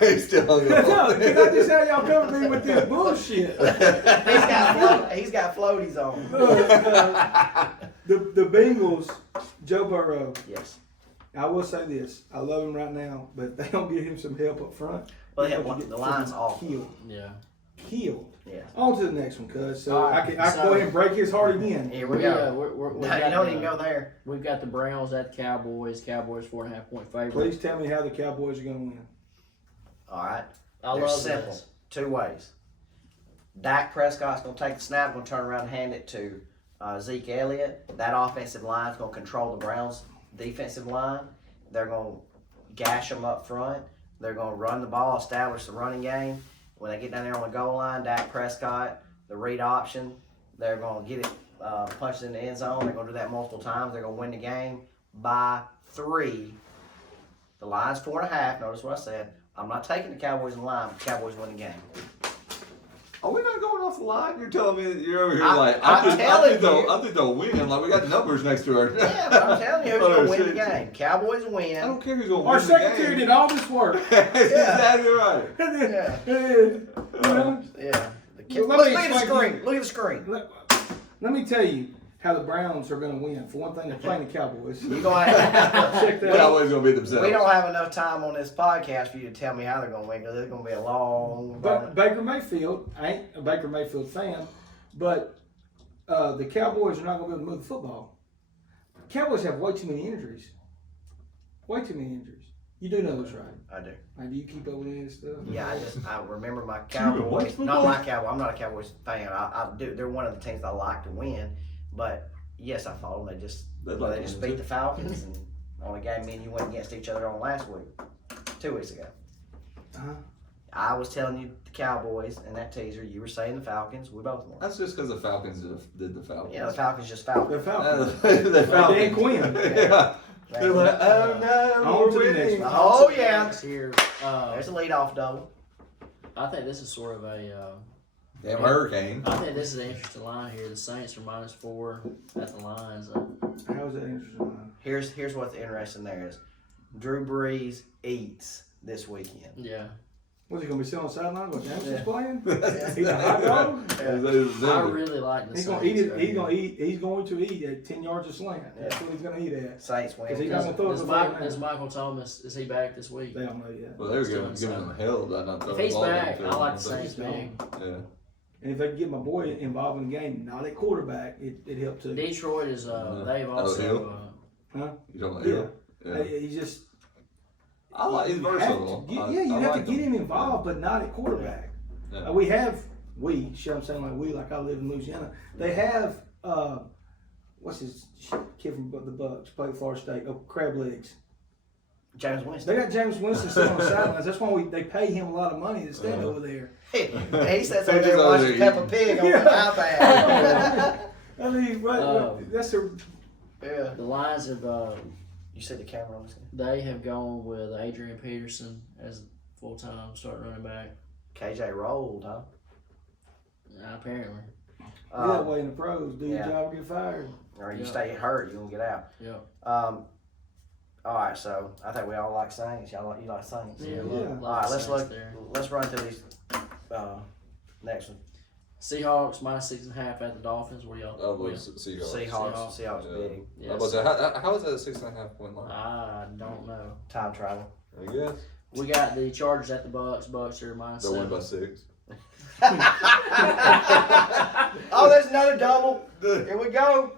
He's still on No, because I just had y'all cover me with this bullshit. He's got floaties on. The Bengals, Joe Burrow. Yes. I will say this: I love him right now, but if they don't give him some help up front, Well, he's yeah, gonna get the line's freaking awful. Killed. Yeah. On to the next one, cuz. So All I right, can so- go ahead and break his heart again. Here we We, go. we've No, got you don't the- even go there. We've got the Browns at the Cowboys. Cowboys 4.5 point favorite. Please tell me how the Cowboys are going to win. All right. I They're love simple. this. Two ways. Dak Prescott's going to take the snap, going to turn around and hand it to Zeke Elliott. That offensive line's going to control the Browns' defensive line. They're going to gash them up front. They're going to run the ball, establish the running game. When they get down there on the goal line, Dak Prescott, the read option, they're going to get it punched in the end zone. They're going to do that multiple times. They're going to win the game by 3. The line's 4.5. Notice what I said. I'm not taking the Cowboys in the line, but the Cowboys win the game. Are we not going off the line? You're telling me that you're over here I'm like I think telling you. they'll win. Like we got numbers next to her. Yeah, but I'm telling you who's Oh, going to win the shit. game. Cowboys I win. don't care who's gonna Our win secretary the game. did all this work. That's exactly right. Yeah. You know? Yeah. Well, Look let me at the explain to screen. you. Look at the screen. Let me tell you how the Browns are going to win. For one thing, they're playing the Cowboys. You gonna have, Check The that out. Cowboys gonna beat themselves. we don't have enough time on this podcast for you to tell me how they're going to win because it's going to be a long. But Baker Mayfield, I ain't a Baker Mayfield fan, but the Cowboys are not going to be able to move the football. Cowboys have way too many injuries. Way too many injuries. You do know this, right? I do. Like, do you keep up with any of this stuff? Yeah, I remember my watch Cowboys. football? Not my Cowboys. I'm not a Cowboys fan. I do. They're one of the teams I like to win. But yes, I follow them. They just beat the Falcons and on a game me and you went against each other on last week, 2 weeks ago. Uh-huh. I was telling you the Cowboys and that teaser. You were saying the Falcons. We both won. That's just because the Falcons did the Falcons. Yeah, the Falcons just They're Falcons. Falcons. The Falcons. Dan Quinn. Yeah. They're like, oh no, On to we're the next winning. one. Oh, yeah. Here, There's a leadoff double. I think this is sort of a. Damn hurricane. I think this is an interesting line here. The Saints are -4 at the Lions. How is that interesting? Here's what's interesting there is Drew Brees eats this weekend. Yeah, What's he going to be sitting on the sideline when Jameison's Yeah. playing? That's He's a hot dog? I really like the He's Saints. going to eat it. right He's here. going to eat. He's going to eat at 10 yards of slant. That's Yeah. what he's going to eat at. Saints Because he win. got- throw it Is, to Mike, the is Michael Thomas, is he back this week? They don't know yet. Well, they were Still giving inside. them hell by not If throwing he's the ball back, downfield. I like the Saints He's big. Yeah. And if they can get my boy involved in the game, not at quarterback, it helped too. Detroit is, they've Oh, also, Hill? Huh? You don't like Yeah. him? Yeah. He just I like he's you have versatile. to, you I have like to get him involved, but not at quarterback. Yeah. We have sure I'm saying like I live in Louisiana. They have what's his kid from the Bucks played Florida State? Oh, Crab Legs. James They Winston. got James Winston sitting on the sidelines. That's why they pay him a lot of money to stand Uh-huh. over there. He sits over He's there over watching there Peppa Pig on Yeah. the iPad. I mean, that's a Yeah. the Lions have, You see the camera on this? they have gone with Adrian Peterson as full-time starting running back. KJ rolled, huh? Apparently. that way in the pros. Do yeah. your job or get fired. Or you Yeah. stay hurt, you're gonna get out. Yeah. All right, so I think we all like Saints. You like Saints? Yeah. Yeah. Lot All right, of let's Saints look. there. Let's run through these. Next one. Seahawks -6.5 at the Dolphins. What do y'all? Oh, what was do Seahawks. Seahawks Yeah. beating. y'all- I was Yes. like, how is that a 6.5 point line? I don't know. Time travel. I guess. We got the Chargers at the Bucks. Bucks are They'll win by -7. 6. Oh, there's another double. Here we go.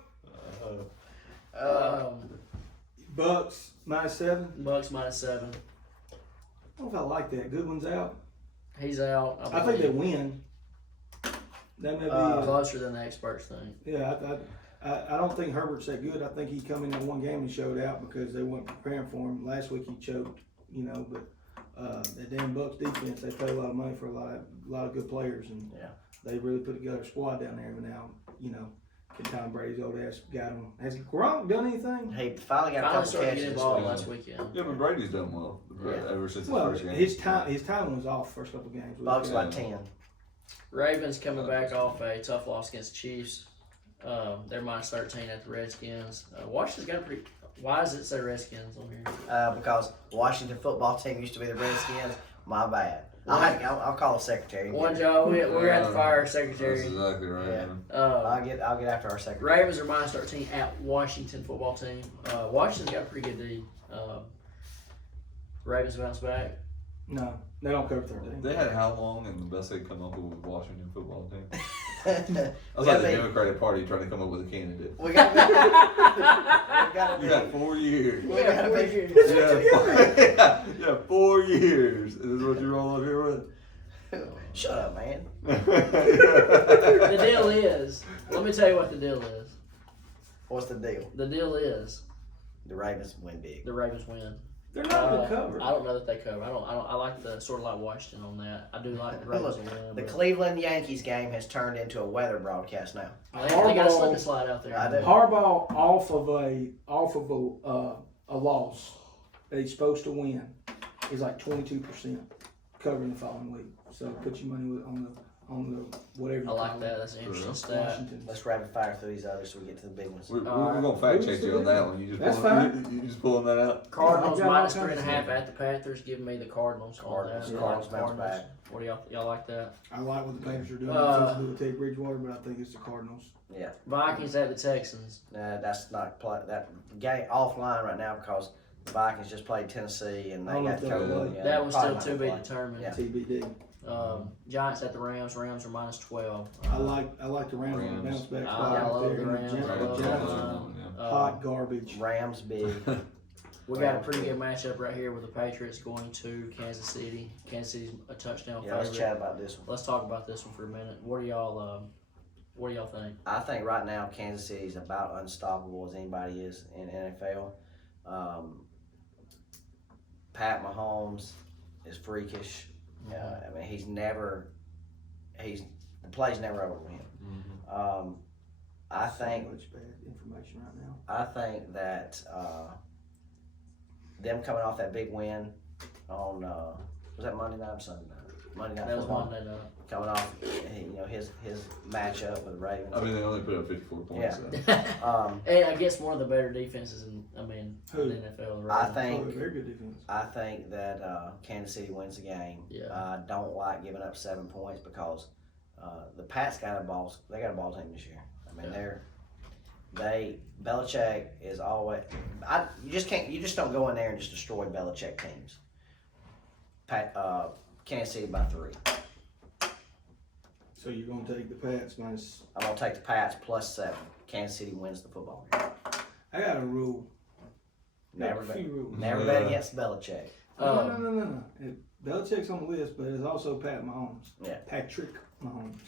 Bucks -7. Bucks -7. I don't know if I like that. Goodwin's out. He's out. I think they win. That may be. Closer than the experts think. Yeah, I don't think Herbert's that good. I think he come in that one game and showed out because they weren't preparing for him. Last week he choked, but that damn Bucks defense, they pay a lot of money for a lot of good players, and they really put together a squad down there. But now, can Tom Brady's old ass got him? Has Gronk done anything? He finally got a Finally couple started catches getting this involved week. last weekend. Yeah, but Brady's done well ever since the Well, first game. his time was off first couple games. Bucks by 10. Ravens coming back off a tough loss against the Chiefs. They're minus 13 at the Redskins. Washington's got a pretty. Why does it say Redskins on here? Because Washington football team used to be the Redskins. My bad. I'll call the secretary. One job, we're at the fire That's secretary. exactly right. Yeah. Man. I'll get after our secretary. Ravens are minus 13 at Washington football team. Washington's got a pretty good D. Ravens bounce back. No, they don't cover 13. They had how long and the best they come up with Washington football team? we I was like the gotta Democratic Party trying to come up with a candidate. be, we gotta You be, got 4 years. we gotta be, Yeah, 4 years. Is this what you roll up here with? shut up, man. The deal is, let me tell you what the deal is. What's the deal? The deal is The Ravens win big. the Ravens win. They're not going to cover. I don't know that they cover. I like the sort of like Washington on that. I do like the Ravens to win. The but Cleveland Yankees game has turned into a weather broadcast now. they got to slip the slide out there. I do. Harbaugh off of a loss that he's supposed to win is like 22% covering the following week. So put your money on the whatever. You I like call that. it. That's an interesting stat. Washington. Let's rapid fire through these others so we get to the big ones. We're gonna fact check you on that one. That's You just pulling that out? Cardinals Yeah, I've got minus all kinds of 3.5 at the Panthers, giving me the Cardinals. on that. I like Cardinals the bounce back. What do y'all like that? I like what the Panthers are doing defensively with Teddy Bridgewater, but I think it's the Cardinals. Yeah, Vikings at the Texans. that's not that game offline right now because the Vikings just played Tennessee and I they don't know got if they'll covered. play. Yeah, That was probably still not to be gonna play. determined. Yeah. TBD. Giants at the Rams. Rams are minus 12. I like the Rams on the bounce back I spot love out there. the and Rams. Giants I love Giants the are Rams. hot garbage. Rams big. We got a pretty good matchup right here with the Patriots going to Kansas City. Kansas City's a touchdown Yeah, let's favorite. chat about this one. Let's talk about this one for a minute. What do y'all think? I think right now Kansas City is about unstoppable as anybody is in NFL. Pat Mahomes is freakish. I mean, the play's never over with him. I think So much bad information right now. I think that them coming off that big win on was that Monday night or Sunday night? Monday night That was football. Monday night. Coming off, his matchup with the Ravens. I mean, they only put up 54 points. Yeah. So. And I guess one of the better defenses in the Who? NFL. I Right? think Oh, very good defense. I think that Kansas City wins the game. Yeah. I don't like giving up 7 points because the Pats got a ball. They got a ball team this year. I mean, Belichick is always. You just don't go in there and just destroy Belichick teams. Kansas City by 3. So you're going to take the Pats minus. I'm gonna take the Pats plus 7. Kansas City wins the football game. I got a rule. Never a bet. few rules. Never bet against Belichick. No. Belichick's on the list, but it's also Pat Mahomes. Yeah. Patrick Mahomes.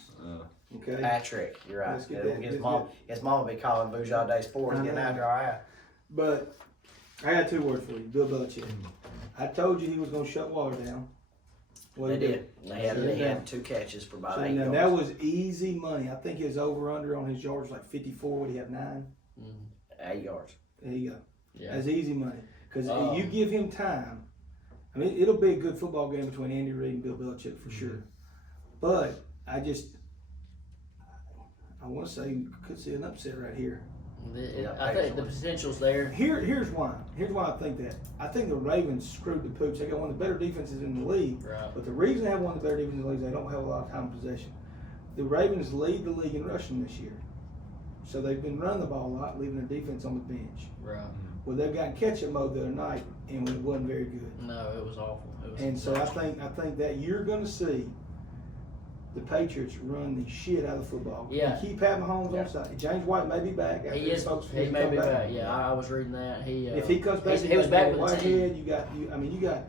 Okay. Patrick, you're right. Let's get that- His let's his mom will be calling Boujah Day Sports getting after our ass. But I got 2 words for you, Bill Belichick. I told you he was going to shut water down. What They he did. They had 2 catches for about So 8 now yards. that was easy money. I think his over/under on his yards was like 54. Would he have 9? 8 yards. There you go. Yeah. That's easy money. Because Um, you give him time. I mean, it'll be a good football game between Andy Reid and Bill Belichick for sure. But I want to say we could see an upset right here. I think the potential's there. Here's why. Here's why I think that. I think the Ravens screwed the pooch. They got one of the better defenses in the league. Right. But the reason they have one of the better defenses in the league is they don't have a lot of time possession. The Ravens lead the league in rushing this year. So they've been running the ball a lot, leaving their defense on the bench. Right. Well, they've got catch-up mode the other night, and it wasn't very good. No, it was awful. It was And so I think that you're going to see the Patriots run the shit out of the football. Yeah. And keep Pat Mahomes on side. James White may be back. After He is. folks He may come be back. Yeah, I was reading that. If he comes back, he was back with the team. Whitehead. You got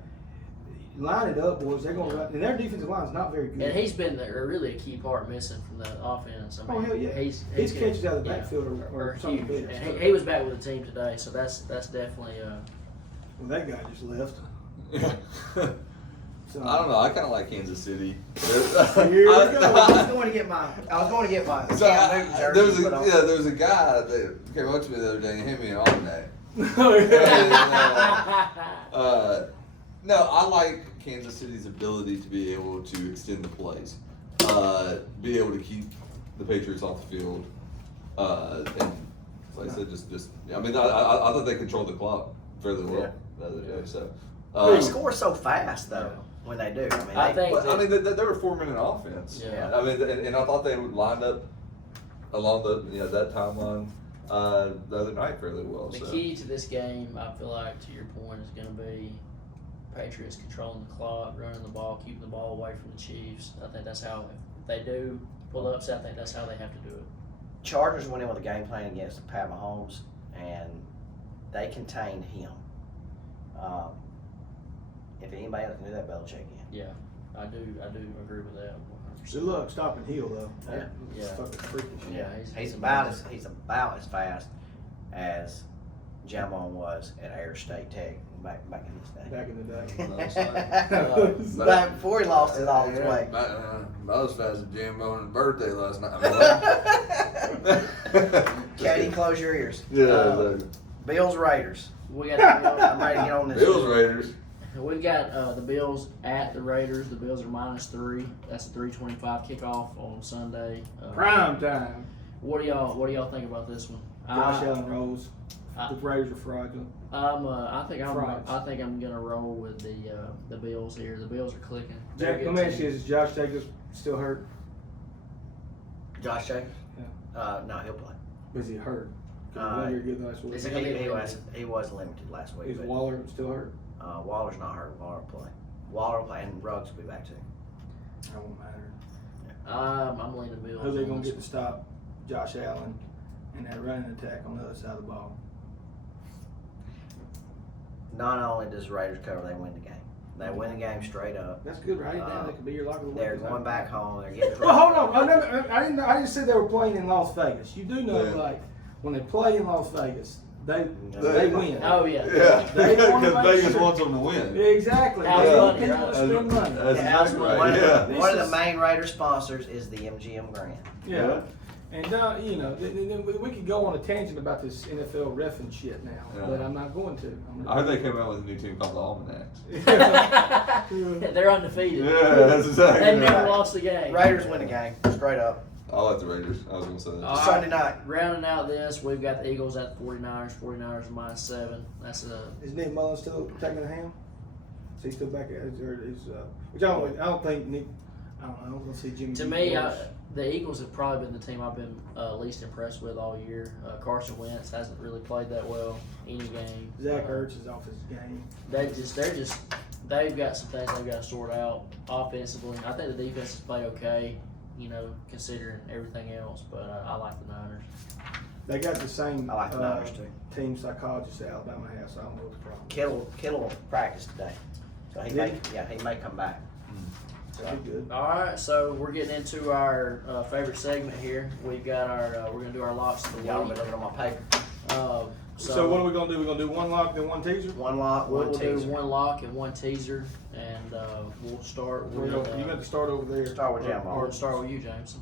line it up, boys. They're going to and their defensive line is not very good. And he's been really a key part missing from the offense. I mean, hell yeah. His His catches out of the yeah, backfield are are something huge. big. And he was back with the team today, so that's definitely Well, that guy just left. So, I don't know. I kind of like Kansas City. Here we go. I was going to get my So Cam Newton there jersey was put on. there was a guy that came up to me the other day and handed me an almanac. No, I like Kansas City's ability to be able to extend the plays, be able to keep the Patriots off the field, and like I said, just I mean, I thought they controlled the clock fairly well the other day. So They score so fast though when they do. I mean, I think but, I mean, they were 4-minute offense. Yeah. I mean, and I thought they would line up along the that timeline the other night fairly well. the So. key to this game, I feel like, to your point, is going to be Patriots controlling the clock, running the ball, keeping the ball away from the Chiefs. I think that's how, if they do pull the upset, I think that's how they have to do it. Chargers went in with a game plan against Pat Mahomes, and they contained him. If anybody else can do that, Belichick can. Yeah, I do agree with that 100%. Good luck stopping Hill though. That's Yeah. fucking freakish. Yeah, He's about as fast as Jamon was at Air State Tech back in his day. Back in the day. Back before he lost it all his way. I was fast as Jimbo on his birthday last night. Katie, close your ears. Yeah, Bills Raiders. We got the I'm ready to get on this. Bills Raiders. We've got the Bills at the Raiders. The Bills are -3. That's a 3:25 kickoff on Sunday. Prime time. What do y'all think about this one? Josh Allen rolls. I- The Raiders are fraudulent. I Frauds. think I'm gonna roll with the Bills here. The Bills are clicking. They're a Jack, good let me ask team. you: is Josh Jacobs still hurt? Josh Jacobs? No, he'll play. Is he hurt? Uh, You're good last week. Is it gonna be He was limited last week. Is But, Waller still hurt? Waller's not hurt. Waller will play. Waller will play, and Ruggs will be back too. That won't matter. I'm leaning Bills. Who they on gonna this get to stop Josh Allen and that running attack on the other side of the ball? Not only does the Raiders cover, they win the game. They win the game straight up. That's good. Write it down. That could be your locker room. They're going back home. They're getting. Well, hold on. I didn't say they were playing in Las Vegas. You do know, Yeah. like when they play in Las Vegas, they They win. Oh yeah. Yeah, They wanna because make Vegas sure- wants them to win. Exactly. House They money, people right? to spend money. That's Yeah, exactly right. one, Yeah. of the, one of This the is- main Raider sponsors is the MGM Grand. Yeah. And you know, we could go on a tangent about this NFL ref and shit now, Yeah. but I'm not going to. I heard they came out with a new team called the Almanacs. They're undefeated. Yeah, that's exactly They never right. lost the game. Raiders win the game straight up. I like the Raiders. I was gonna say that. All right. Sunday night. Rounding out this, we've got the Eagles at the 49ers. 49ers are -7. That's Is Nick Mullins still taking the ham? Is he still back at it? Or is, which I don't think Nick. I don't know. Let's see Jimmy. to G me. goes. The Eagles have probably been the team I've been least impressed with all year. Carson Wentz hasn't really played that well any game. Zach Ertz is off his game. They've got some things they've got to sort out offensively. I think the defense has played okay, you know, considering everything else. But I like the Niners. They got the same I like the Niners too. team psychologist that Alabama has, so I don't know what the problem is. Kittle will practice today, so he may come back. That'd be good. All right, so we're getting into our favorite segment here. We've got our we're gonna do our locks of the Y'all week. been looking on my paper. So what are we gonna do? We're gonna do one lock, then one teaser. One lock, We'll one do teaser. one lock and one teaser, and we'll start with. You got to start over there. Start with Jam Ball. We'll start with you, Jameson.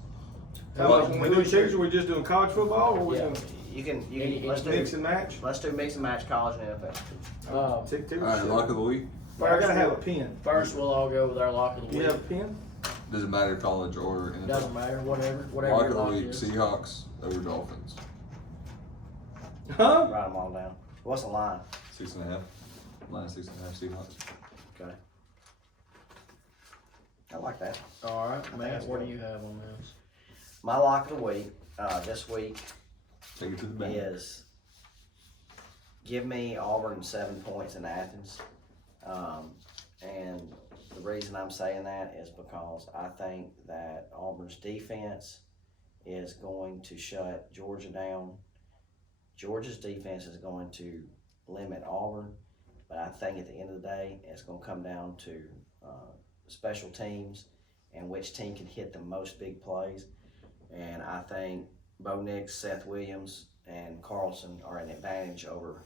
How much when we do teaser? We just doing college football, or we Yeah. doing You can Any- let's mix do and match? mix and match college and NFL. Tick, All right, lock of the week. But I gotta have a pen. First, we'll all go with our lock of the You week. have a pen? Does it matter college or NFL? Doesn't matter, whatever Lock your of the lock week: is. Seahawks over Dolphins. Huh? Write them all down. What's the line? 6.5. Line 6.5 Seahawks. Okay. I like that. All right, think Matt, that's what do good. you have on this? My lock of the week this week Take it to the bank. is give me Auburn 7 points in Athens. And the reason I'm saying that is because I think that Auburn's defense is going to shut Georgia down. Georgia's defense is going to limit Auburn, but I think at the end of the day, it's going to come down to special teams and which team can hit the most big plays. And I think Bo Nix, Seth Williams, and Carlson are an advantage over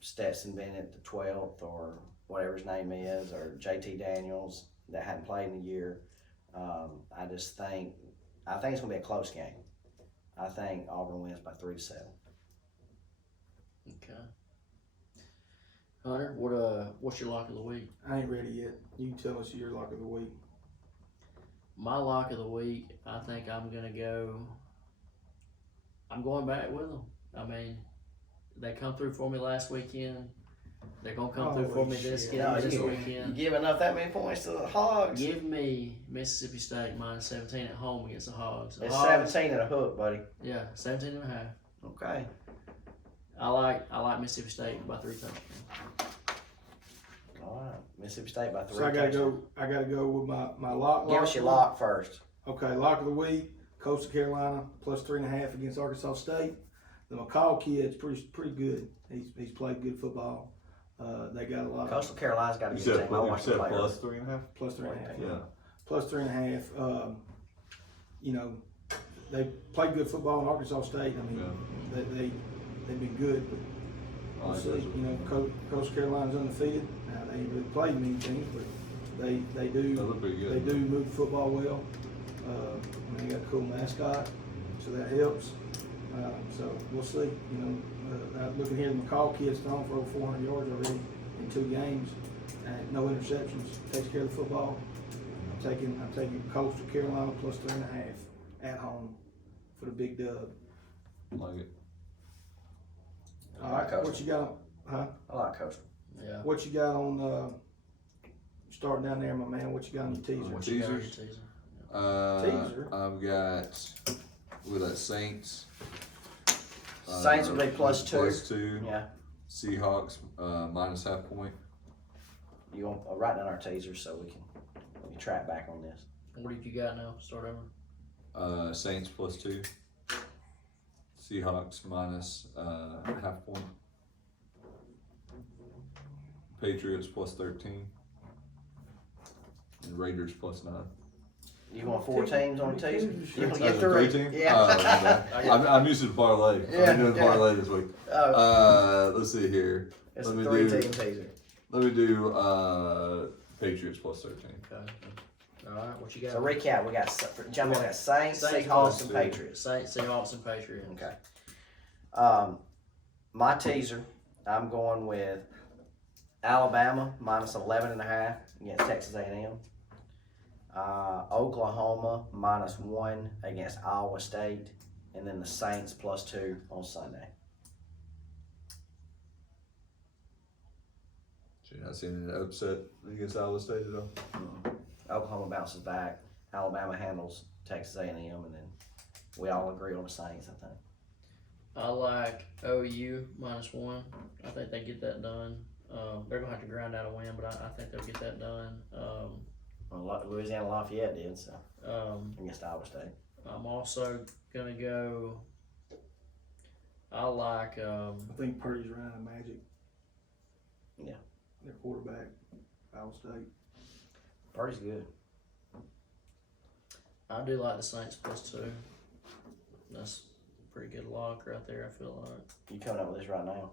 Stetson Bennett, the 12th, or whatever his name is, or JT Daniels that hadn't played in a year. I think it's going to be a close game. I think Auburn wins by 3-7. Okay. Hunter, what's your lock of the week? I ain't ready yet. You can tell us your lock of the week. My lock of the week, I think I'm going back with them. I mean, they come through for me last weekend. They're going to come through for me this You weekend. giving up that many points to the Hogs? Give me Mississippi State minus 17 at home against the Hogs. It's Hogs, 17 and a hook, buddy. Yeah, 17 and a half. Okay. I like Mississippi State by 3 touchdowns. All right. Mississippi State by 3 So I gotta go with my lock. Give us your lock first. Okay, lock of the week, Coastal Carolina plus 3.5 against Arkansas State. The McCall kid's pretty good. He's played good football. They got a lot Coastal Carolina's got a You good said, team. I watched them play. plus 3.5? plus 3.5. Yeah. Plus 3.5. You know, they played good football in Arkansas State. I mean, they've been good, but I we'll like see. those. You know, Coastal Carolina's undefeated. Now they ain't really played many teams, but they They do look pretty good. they do move the football well. I mean, they got a cool mascot, so that helps. So we'll see. You know, looking here, the McCall kid's thrown for over 400 yards already in 2 games, and no interceptions. Takes care of the football. I'm taking Coastal Carolina plus 3.5 at home for the big dub. Like it. All right, Coastal. what you got? Huh? I like Coastal. Yeah. What you got on? Starting down there, my man. What you got on your teaser? What you got on your Teasers? teaser? Teaser? I've got with that Saints. Saints will be plus 2. Plus 2. Yeah. Seahawks minus half point. You want write down our teasers so we can track back on this. What did you got now? Start over. Saints plus 2. Seahawks minus half point. Patriots plus 13. And Raiders plus 9. You want 4 teams on the teaser? You want to get Oh, 3? 3 team? Yeah. Okay. I'm used to the parlay. Yeah, I'm doing the yeah. parlay this week. Let's see here. It's let a me 3-team teaser. Let me do Patriots plus 13. Okay. All right. What you got? So recap, we got Saints, Saints Seahawks, plus and 2. Patriots. Saints, Seahawks, and Patriots. Okay. My teaser, I'm going with Alabama minus 11.5 against Texas A&M. Oklahoma minus 1 against Iowa State, and then the Saints plus 2 on Sunday. You're not seeing an upset against Iowa State at all? Oklahoma bounces back. Alabama handles Texas A&M, and then we all agree on the Saints, I think. I like OU minus 1. I think they get that done. They're gonna have to grind out a win, but I think they'll get that done. Well, Louisiana Lafayette did so against Iowa State. I'm also gonna go. I like. I think Purdy's running a Magic. Yeah. Their quarterback, Iowa State. Purdy's good. I do like the Saints plus 2. That's a pretty good lock right there. I feel like. You coming up with this right now?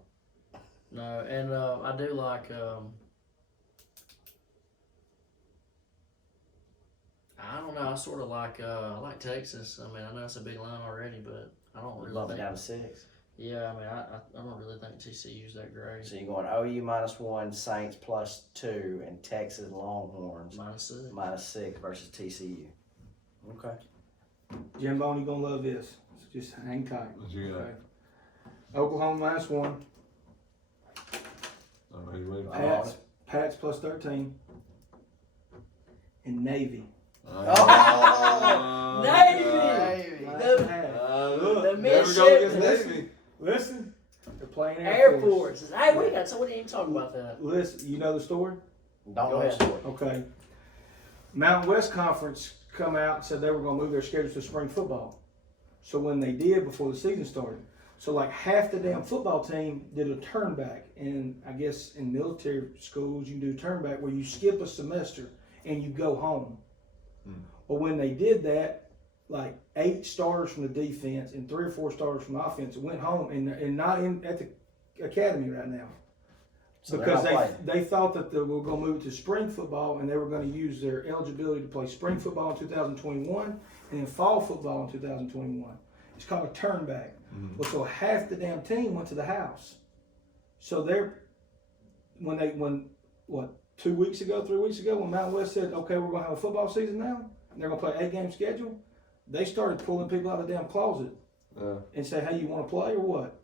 No, and I do like. I don't know. I sort of like. I like Texas. I mean, I know it's a big line already, but I don't really Love it think. down to 6. Yeah, I mean, I don't really think TCU's that great. So you're going OU minus 1, Saints plus 2, and Texas Longhorns Minus 6. minus 6 versus TCU. Okay. Jim Bone, you gonna love this. So just hang tight. What you got? Okay. Oklahoma minus 1. I don't know who you're waiting for. Pats plus 13. And Navy. Oh, Navy! Minus a half. The Never go midshipmen. against Navy. Listen, they're playing Air Force. Hey, we got somebody even talk about that. Listen, you know the story? Don't Go know the ahead. story. Okay. Mountain West Conference come out and said they were going to move their schedule to spring football. So when they did, before the season started, So like half the damn football team did a turn back, and I guess in military schools you can do a turn back where you skip a semester and you go home. But when they did that, like 8 starters from the defense and 3 or 4 starters from the offense went home and not at the academy right now. So they're Because not they thought that they were going to move to spring football and they were going to use their eligibility to play spring football in 2021 and then fall football in 2021. It's called a turn back. Well, so half the damn team went to the house. So when 2 weeks ago, 3 weeks ago, when Mountain West said, okay, we're going to have a football season now, and they're going to play 8-game schedule, they started pulling people out of the damn closet and say, hey, you want to play or what?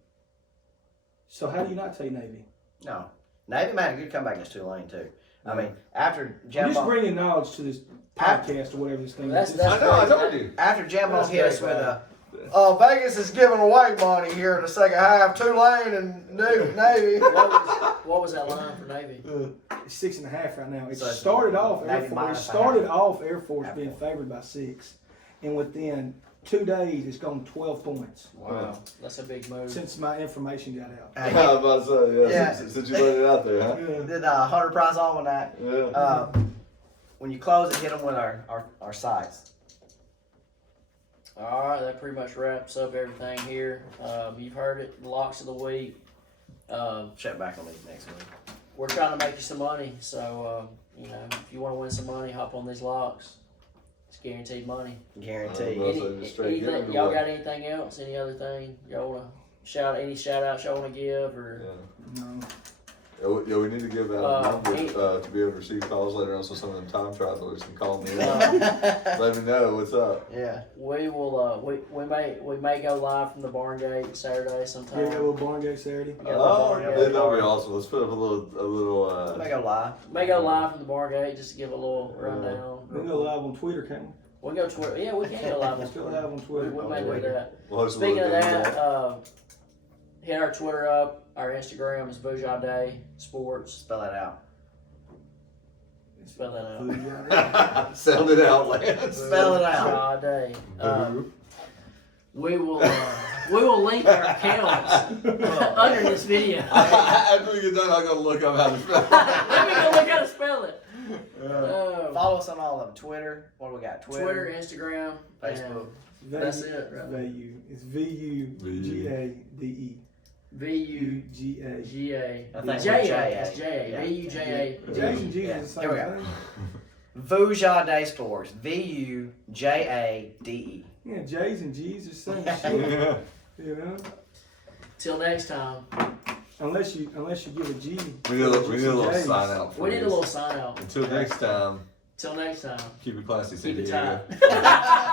So how do you not take Navy? No. Navy made a good comeback against Tulane, too. I mean, after I'm Jim just bringing knowledge to this podcast or whatever this thing is. I told you. after Jim That's hit us great, with man. Vegas is giving away money here in the second half. Tulane and Navy. What was that line for Navy? 6.5 right now. It So it's started off Air Navy Force. It minus a started half. off Air Force Half being point. favored by 6, and within 2 days it's gone 12 points Wow, that's a big move. since my information got out. I was about to say, Yeah. since you let it out there, huh? Did 100 prize on that. Yeah. When you close it, hit them with our sites. All right, that pretty much wraps up everything here. You've heard it, the locks of the week. Check back on these next week. We're trying to make you some money, so if you want to win some money, hop on these locks. It's guaranteed money. Guaranteed. Well, so just straight give it Y'all away. got anything else? Any other thing y'all want to shout outs y'all want to give or? Yeah. No. Yeah, we need to give out a number hey. to be able to receive calls later on, so some of them time travelers can call me up. Let me know what's up. Yeah. We will. We may go live from the barn gate Saturday sometime. Yeah, got a little barn gate Saturday. Yeah, Oh, the yeah, barn that'll be gate. awesome. Let's put up a little. May go live. May go live from the barn gate just to give a little rundown. We go live on Twitter, can't we? We go Twitter. Yeah, we can go live on Let's go Twitter. live on Twitter. We may do that. We'll host a Speaking of little that, hit our Twitter up. Our Instagram is Boujah Day Sports. Spell that out. Spell that out. Booyah. Sound it out, Lance. Spell it out. Boujah Day. We will link our accounts under this video. After we get done, I'm gonna look up how to spell. Let me go look how to spell it. Follow us on all of them. Twitter. What do we got? Twitter, Instagram, Facebook. and that's it. Right? Value. It's VUGADE. VUGA. UGA. I think JA. it's That's JA. JA. Yeah. VUJA. Jason Jesus Yeah. is the Here we same go. thing. Voujah Day Sports. VUJADE. Yeah, J's and G's are the same shit. You know? Till next time. Unless you give a G. We need a little J's. sign out. For We need a you. little sign out. Until next time, Till next time. keep it classy, San Keep it Diego. tight.